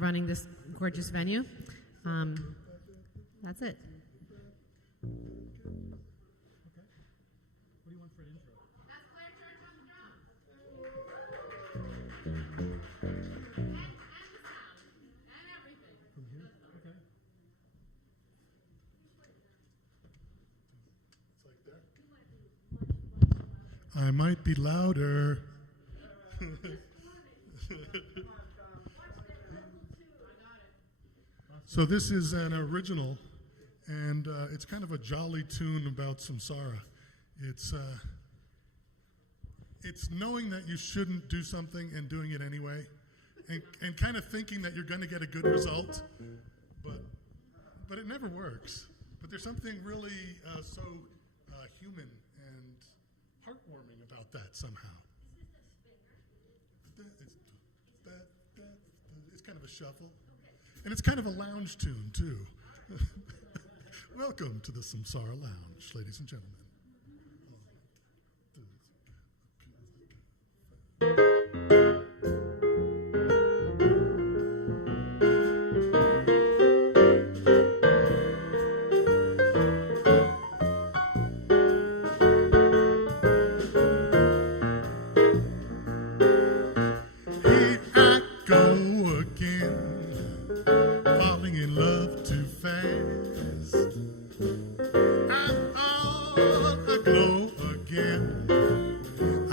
running this gorgeous venue. That's it. What do you want for an intro? That's Claire Church on the drums. And the sound. And everything. From here? Okay. It's like that. I might be louder. So this is an original, and it's kind of a jolly tune about samsara. It's knowing that you shouldn't do something and doing it anyway, and kind of thinking that you're going to get a good result, but it never works. But there's something really so human and heartwarming about that somehow. It's kind of a shuffle. And it's kind of a lounge tune, too. Welcome to the Samsara Lounge, ladies and gentlemen. Here I go again, falling in love too fast. I'm all aglow again.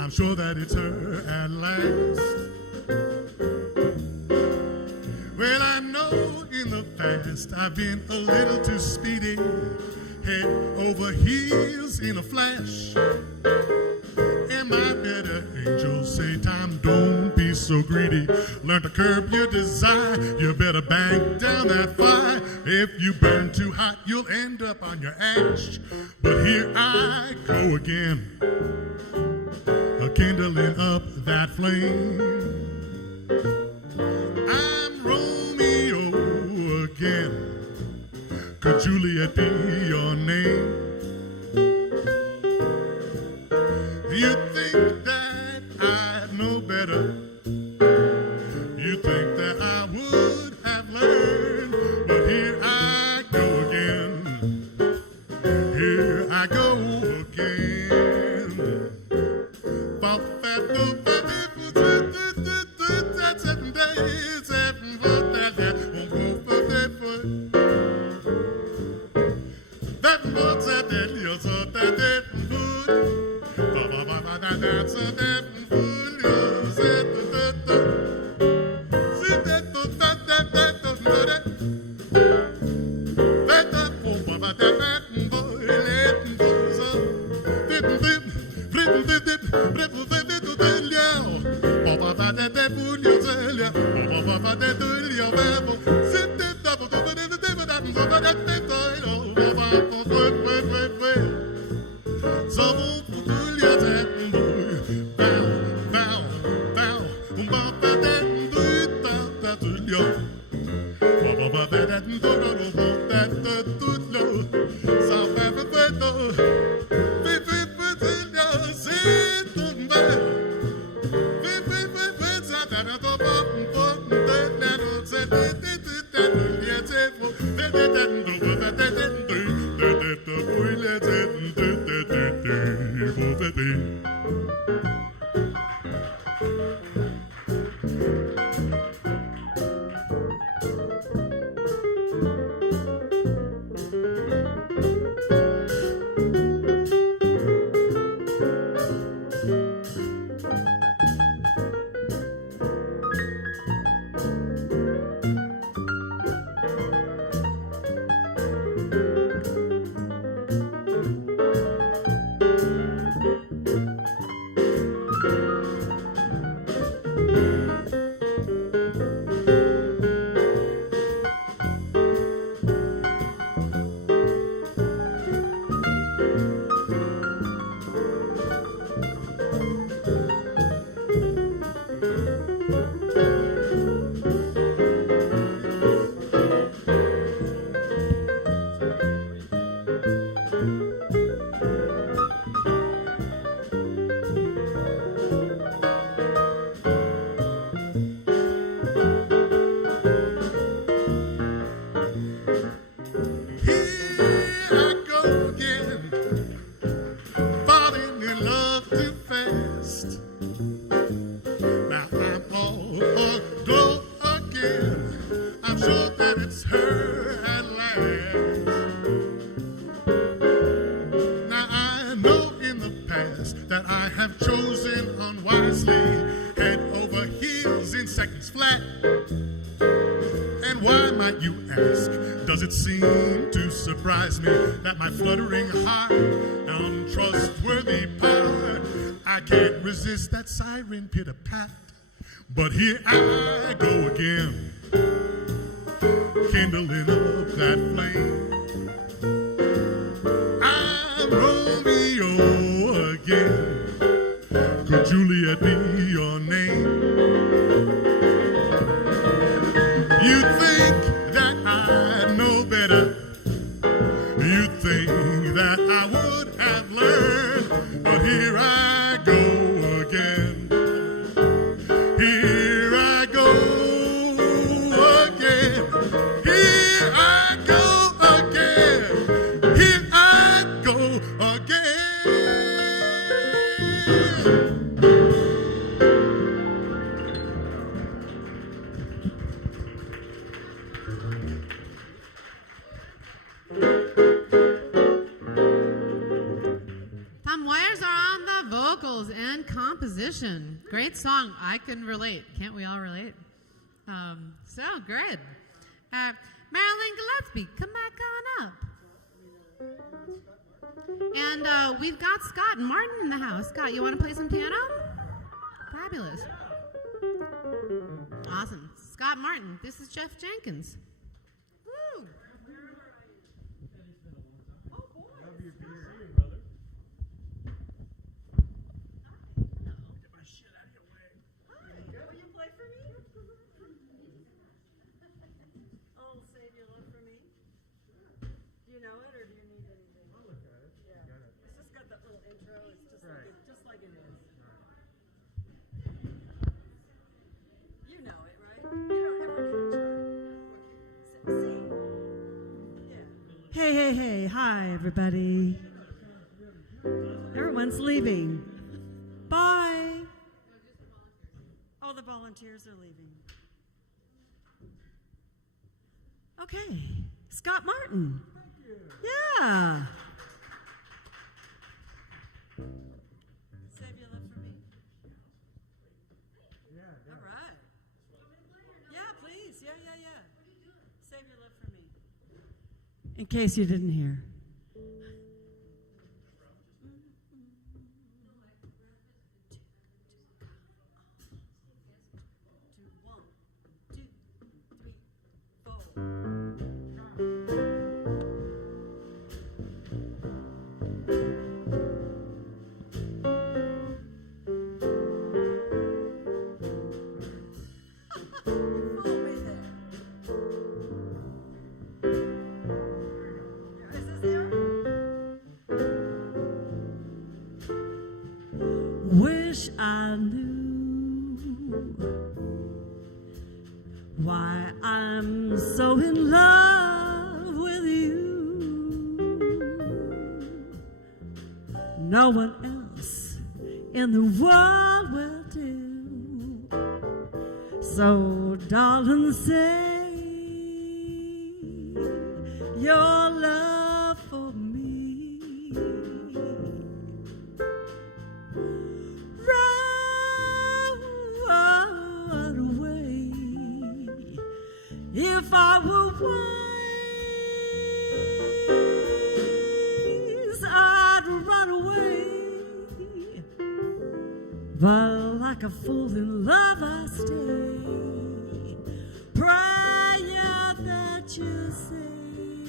I'm sure that it's her at last. Well, I know in the past I've been a little too speedy, head over heels in a flash. And my better angels say, time, don't be so greedy. Learn to curb your desire. You better bank down that fire. If you burn too hot, you'll end up on your ash. But here I go again, kindling up that flame. I'm Romeo again. Could Juliet be your name? You think that I know better. You think that I would have learned. But here I go again. Here I go again. advise me that my fluttering heart and untrustworthy power, I can't resist that siren pitter-pat. But here I go again, kindling up that flame. I'm Romeo again. Could Juliet be your name? You think that I know better. You think that I would have learned. But here I go again. Here I go again. Here I go again. Here I go again. Tom Wires are on the vocals and composition. Great song. I can relate. Can't we all relate? So good. Marilyn Gillespie, come back on up. And we've got Scott and Martin in the house. Scott, you want to play some piano? Fabulous. Awesome. Scott Martin, this is Jeff Jenkins. Woo! Hey, hi, everybody. Everyone's leaving. Bye. Oh, the volunteers are leaving. Okay, Scott Martin. Thank you. Yeah. Save your love for me. Yeah. All right. Yeah, please. Yeah. Save your love for me. In case you didn't hear. Wish I knew why I'm so in love with you. No one else in the world will do. So, darling, say your love for me. Run away. If I were wise, I'd run away. But like a fool in love, I stay. Prayer that you save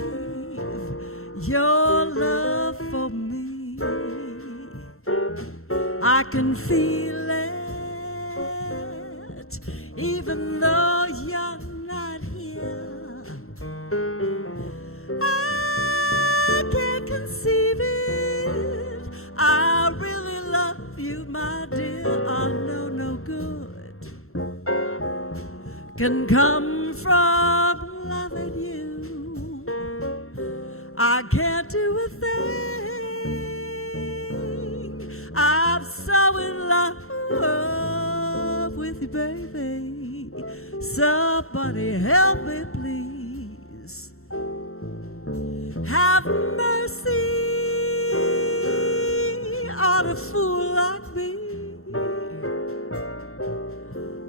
your love for me. I can feel it, even though you're not here. I can't conceive it. I really love you, my dear. I know no good can come from loving you. I can't do a thing. I'm so in love with you, baby. Somebody help me, please. Have mercy on a fool like me.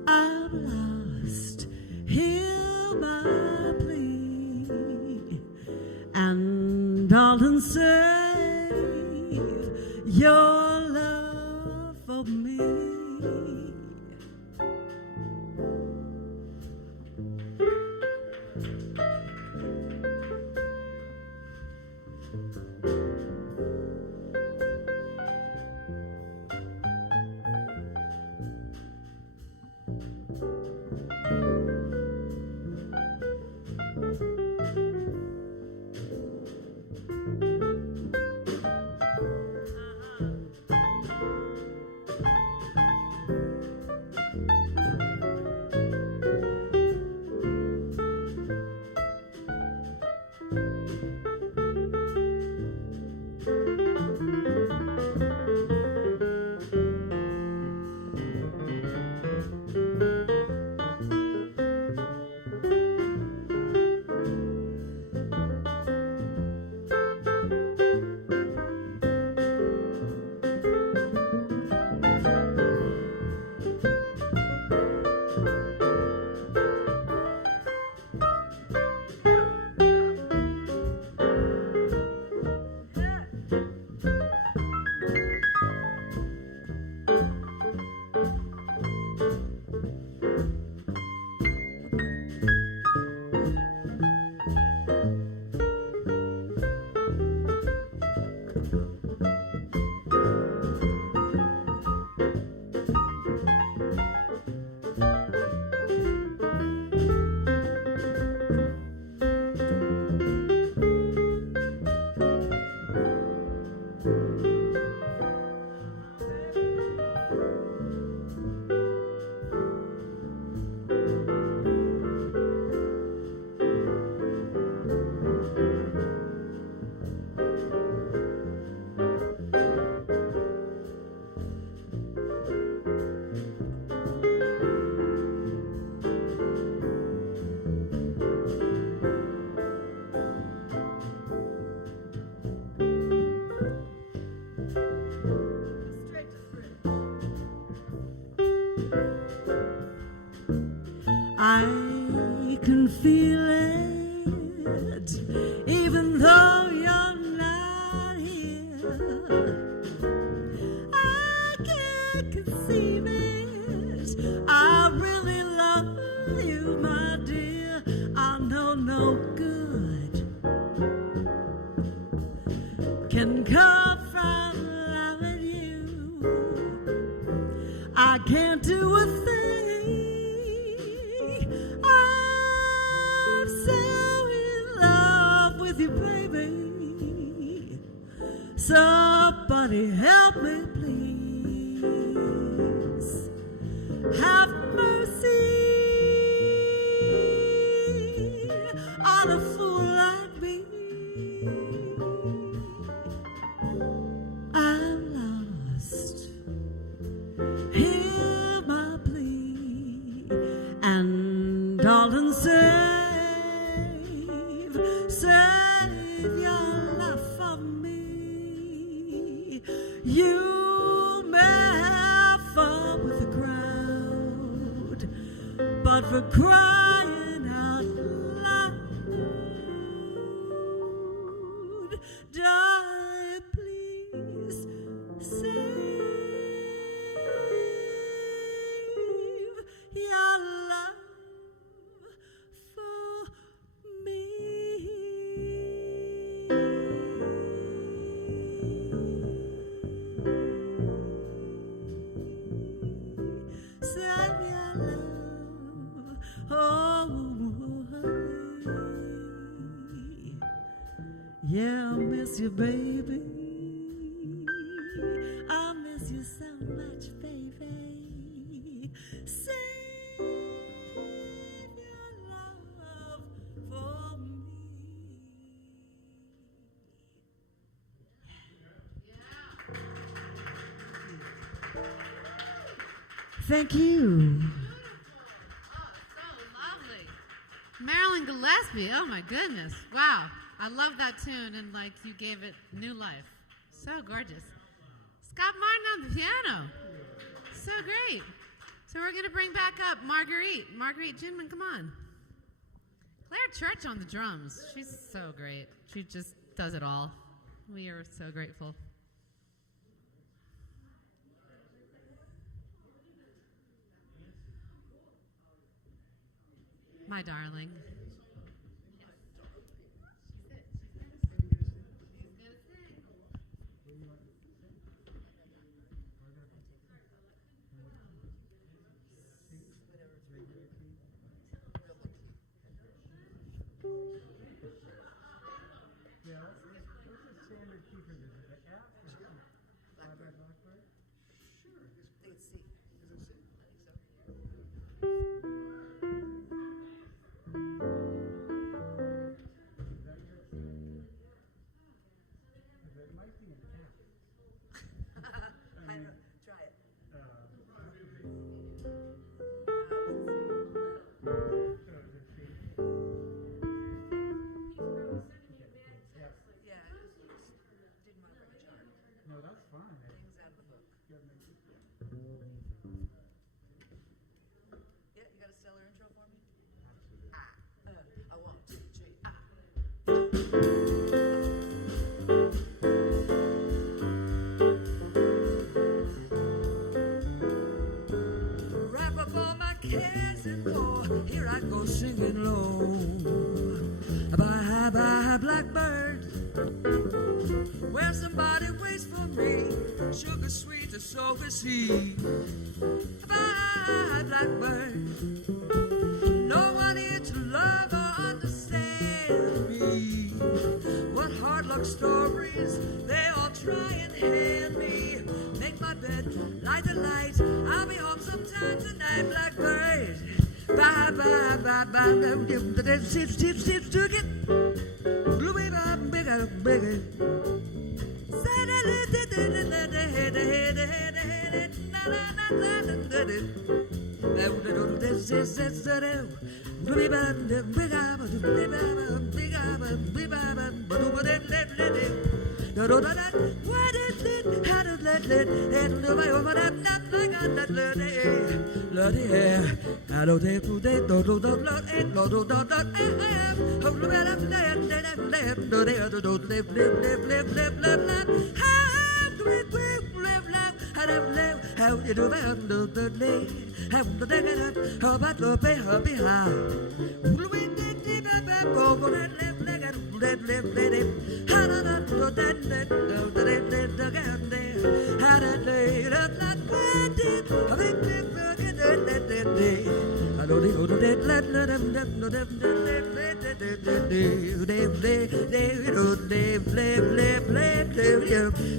I'm lost. Hear my plea. And your love for me. I can feel it, even though you're not here. I can't conceive it. I really love you, my dear. I know no good can come from loving you. I can't do a thing. I'm so in love with you, baby. Somebody help me, please. Have mercy on a fool like me. I'm lost. Hear my plea, and darling, save your love for me. You may have fun with the crowd, but for crying out loud, darling, please save your love for me. Save your love, oh, yeah, I miss you, baby. I miss you so much, baby. Save your love for me. Thank you. Oh, so lovely. Marilyn Gillespie, oh my goodness. Wow. I love that tune, and like you gave it new life. So gorgeous. Scott Martin on the piano. So great. So we're going to bring back up Marguerite. Marguerite Ginman, come on. Claire Church on the drums. She's so great. She just does it all. We are so grateful. My darling. Yeah, what's the standard key for this? Is it F or C? Blackbird. Blackbird? Sure. I think it's C. Is it C? I think so. Is that your key? Because it might be an F. I know. Try it. So is it C? Yes. Yeah, didn't want to bring a chart. No, that's fine. Things out of the book. Yeah, makes it- Yeah, you got a stellar intro for me? Absolutely. I want to, three, Wrap up all my cares and more. Here I go singing low. Bye, bye, blackbird. Where somebody waits for me. Sugar sweet, and so is he. Bye, blackbird. No one here to love or understand me. What hard luck stories they all try and hand me. Make my bed, light the light. I'll be home sometime tonight, blackbird. Bye, bye, bye, bye. Sips to get. Bluey, bye, bigger, bigger. How you do about the day? How the day how about the pay her behind? We did the over and left leg and left it. How did how did they not bad it? A big day. I don't know that let them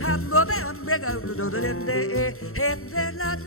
I'm going break out the day and then not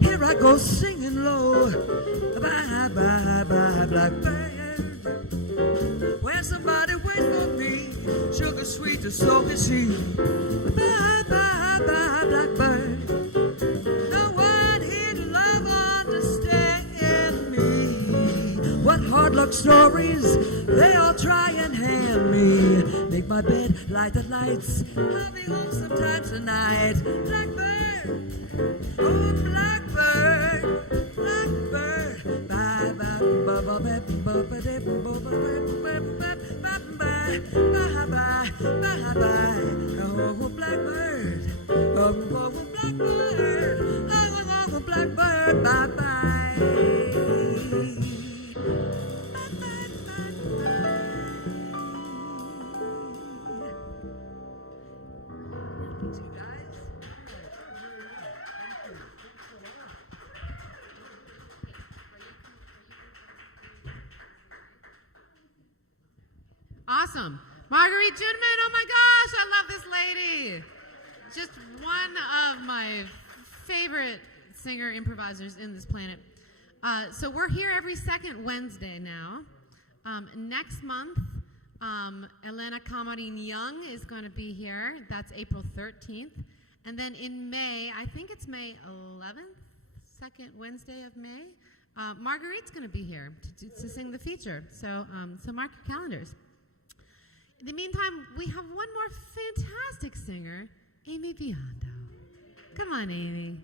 Here I go singing low. Bye, bye, bye, blackbird. When somebody wait for me, sugar sweet and so is she. Bye, bye, bye, blackbird. No one here to love understand me. What hard luck stories they all try and hand me. Make my bed, light the lights. I'll be home sometimes tonight. Blackbird, oh blackbird, blackbird. Bye, bye, bye, bye, bye, bye, bye, bye, bye. Oh blackbird, oh blackbird, oh blackbird, bye bye. Awesome. Marguerite Juneman, oh my gosh, I love this lady. Just one of my favorite singer improvisers in this planet. So we're here every second Wednesday now. Next month, Elena Camarin-Young is going to be here. That's April 13th. And then in May, I think it's May 11th, second Wednesday of May, Marguerite's going to be here to sing the feature. So mark your calendars. In the meantime, we have one more fantastic singer, Amy Biondo. Come on, Amy.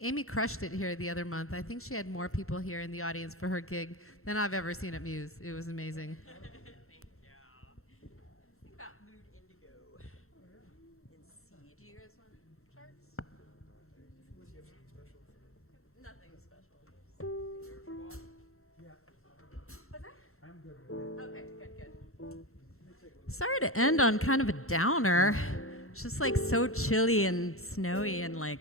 Amy crushed it here the other month. I think she had more people here in the audience for her gig than I've ever seen at Muse. It was amazing. Sorry to end on kind of a downer. It's just like so chilly and snowy and like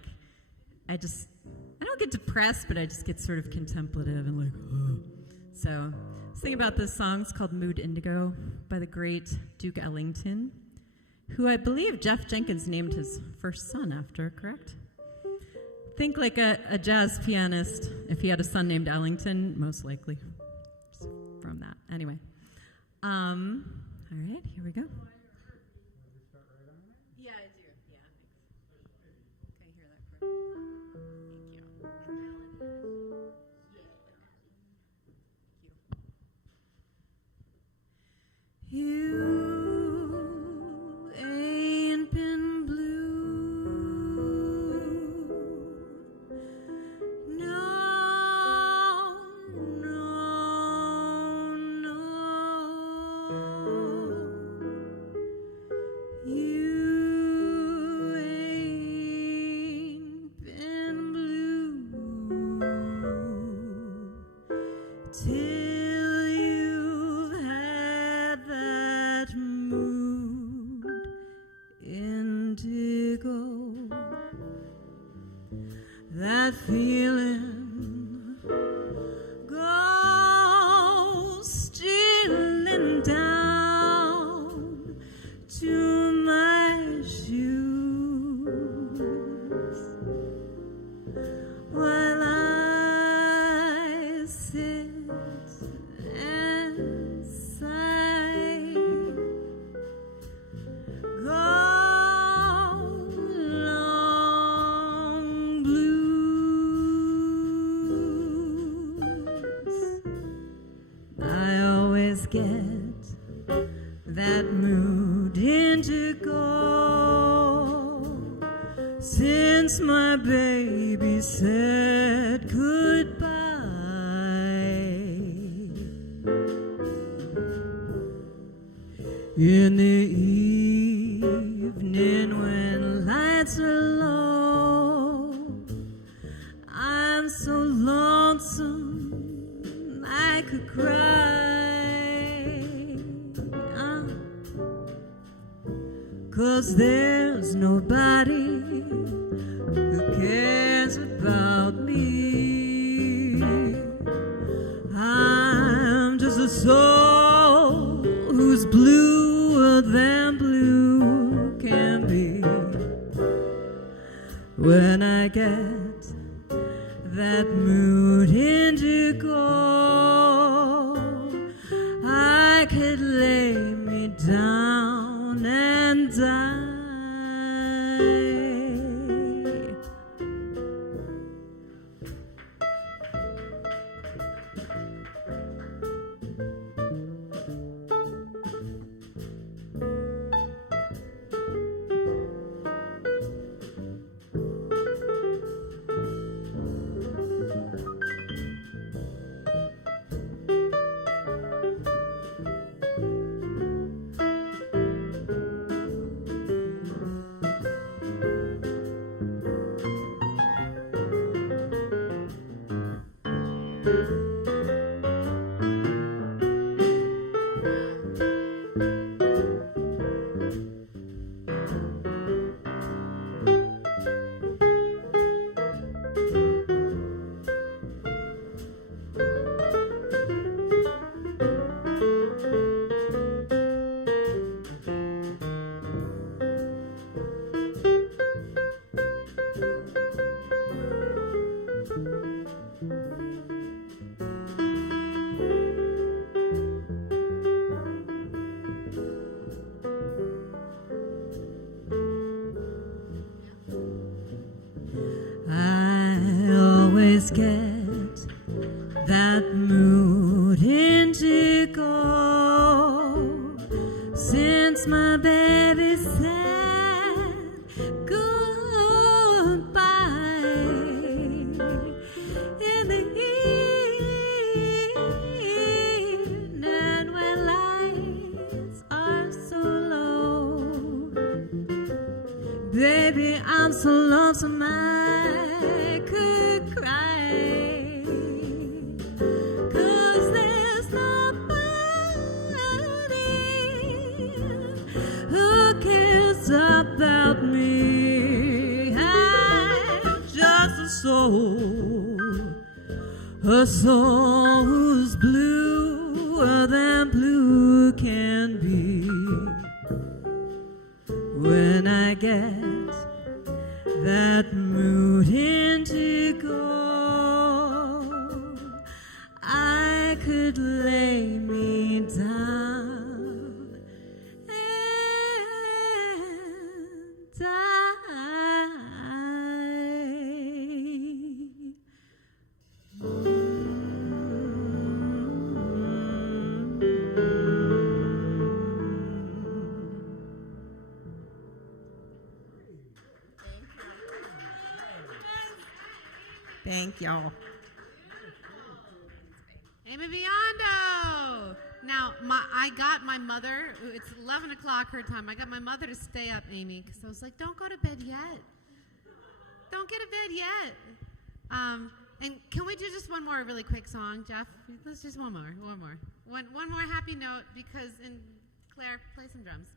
I don't get depressed, but I just get sort of contemplative and like, oh. So I was thinking about this song. It's called Mood Indigo by the great Duke Ellington, who I believe Jeff Jenkins named his first son after, correct? Think like a jazz pianist. If he had a son named Ellington, most likely from that. Anyway. All right, here we go. Yeah, I do. Yeah, thanks. Can I hear that part? Thank you. You ain't been blue. No. You ain't been blue till you've had that mood indigo, that feeling goes stealing down to my shoes while I sit and sigh. Go long blue. get that mood indigo since my baby said goodbye. In the evening when lights are low, I'm so lonesome I could cry. 'Cause there's nobody who cares about me. I'm just a soul who's bluer than blue can be. When I get that mood indigo, I could lay me down and die. Get that mood indigo since my baby said goodbye. In the evening when lights are so low, baby, I'm so lonesome I could cry. About me, I'm just a soul who's bluer than blue can be. When I get that mood indigo, I could lay me down. Thank y'all. Amy Biondo. Now, I got my mother, it's 11 o'clock her time. I got my mother to stay up, Amy, because I was like, don't go to bed yet. Don't get to bed yet. And can we do just one more really quick song, Jeff? Let's just one more. One more happy note, because Claire, play some drums.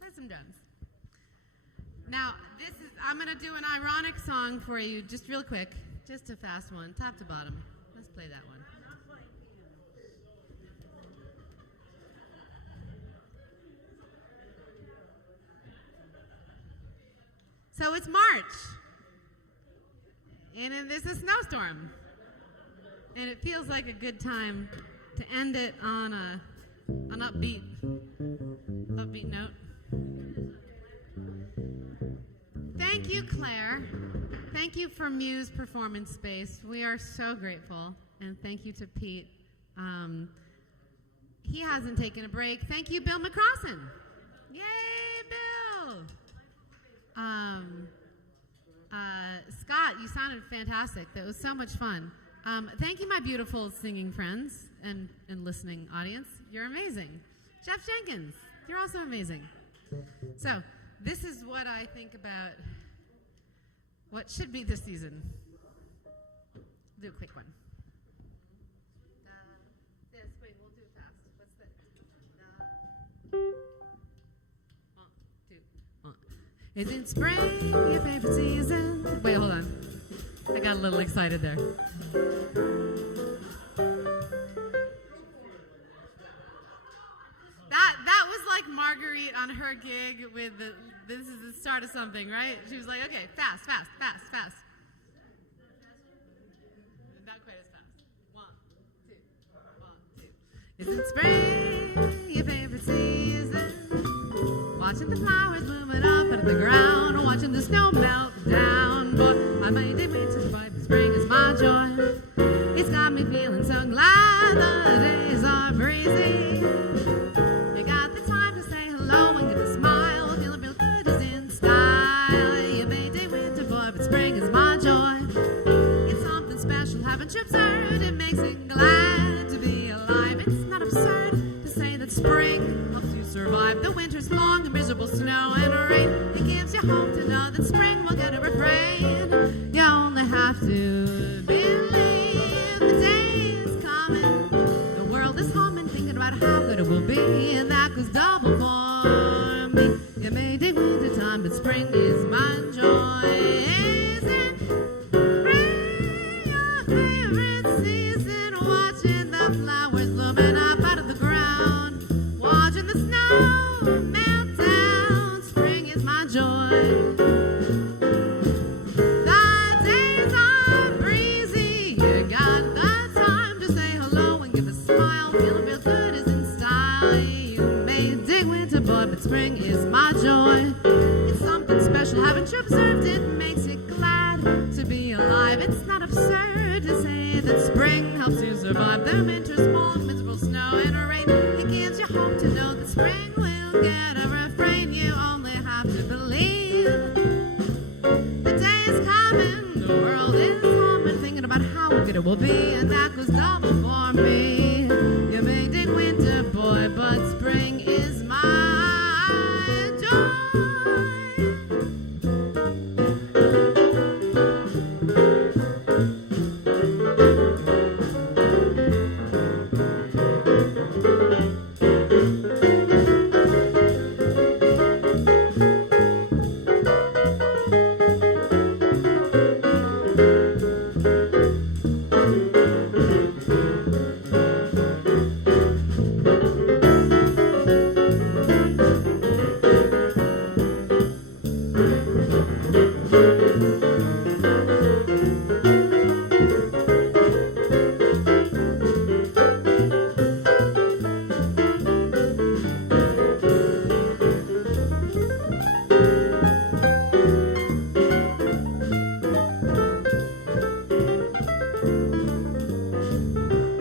Play some drums. Now, I'm going to do an ironic song for you, just real quick. Just a fast one, top to bottom. Let's play that one. So it's March, and there's a snowstorm, and it feels like a good time to end it on an upbeat note. Thank you, Claire. Thank you for Muse Performance Space. We are so grateful, and thank you to Pete. he hasn't taken a break. Thank you, Bill McCrossan. Yay, Bill. Scott, you sounded fantastic. That was so much fun. Thank you, my beautiful singing friends and listening audience. You're amazing. Jeff Jenkins, you're also amazing. So, this is what I think about what should be this season. Do a quick one. Wait, we'll do it fast. What's that? 1, 2, 1. Isn't spring your favorite season? Wait, hold on. I got a little excited there. That was like Marguerite on her gig with this is the start of something, right? She was like, okay, fast. Not quite as fast. 1, 2, 1, 2. Isn't spring your favorite season? Watching the flowers blooming up out of the ground, watching the snow melt down. But I made it winter survive, but spring is my joy. It's got me feeling so glad the days are breezy. You got the time to say hello and give a smile, feeling real good is in style. You made it winter boy, but spring is my joy. It's something special, haven't you observed? It makes it glad to be alive. It's not absurd to say that spring helps you survive the winter's long and miserable snow and rain. It gives you hope to know that spring will get a refrain. You only have to believe the day is coming. The world is humming, thinking about how good it will be, and that goes double for me. It may take winter time, but spring is my joy. Isn't spring your favorite season? Watching the flowers blooming up out of the ground, watching the snow melt down. Spring is my joy. The days are breezy. You got the time to say hello and give a smile. Feeling real good is in style. You may dig winter, boy, but spring is my joy. It's something special, haven't you observed? It makes you glad to be alive. It's not absurd to say that spring helps you survive the winter's long, miserable snow and rain. It gives you hope to know that spring will get a refrain. You only have to believe the day is coming. The world is humming, thinking about how good it will be, and that goes double for me. You may dig winter, boy, but spring is my joy.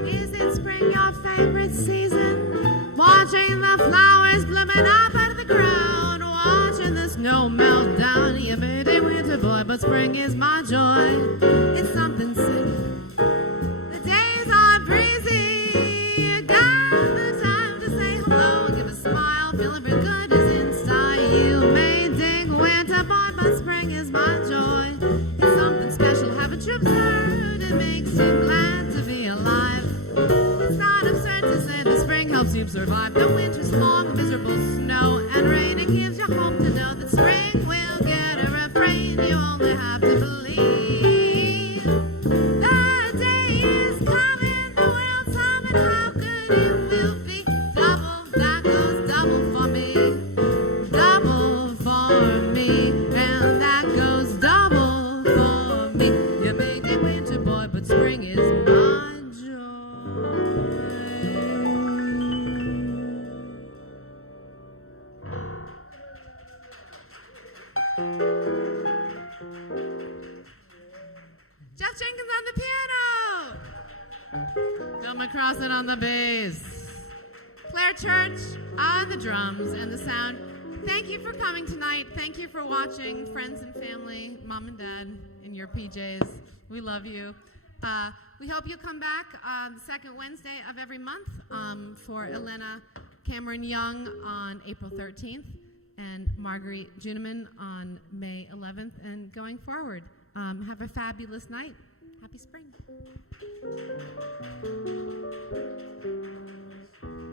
Isn't spring your favorite season? Watching the flowers blooming up out of the ground, watching the snow melt down. You may day winter boy, but spring is my joy. It's something sick. The days are breezy. You got the time to say hello and give a smile. Feeling real good is in style. You may dig winter boy, but spring is my joy. It's something special, haven't you observed? It makes you glad to be alive. It's not absurd to say that spring helps you survive the winter's long, miserable snow and rain. It gives you hope to know that spring will get a refrain. You only have to believe the day is coming. The world's humming, how good it will be. Double, that goes double for me. Double for me, and that goes double for me. You may be winter boy, but spring is my joy. Jeff Jenkins on the piano. Bill McCrossan on the bass. Claire Church on the drums and the sound. Thank you for coming tonight. Thank you for watching, friends and family, mom and dad in your PJs. We love you. We hope you'll come back on the second Wednesday of every month for Elena Cameron Young on April 13th and Marguerite Juneman on May 11th and going forward. Have a fabulous night. Happy spring.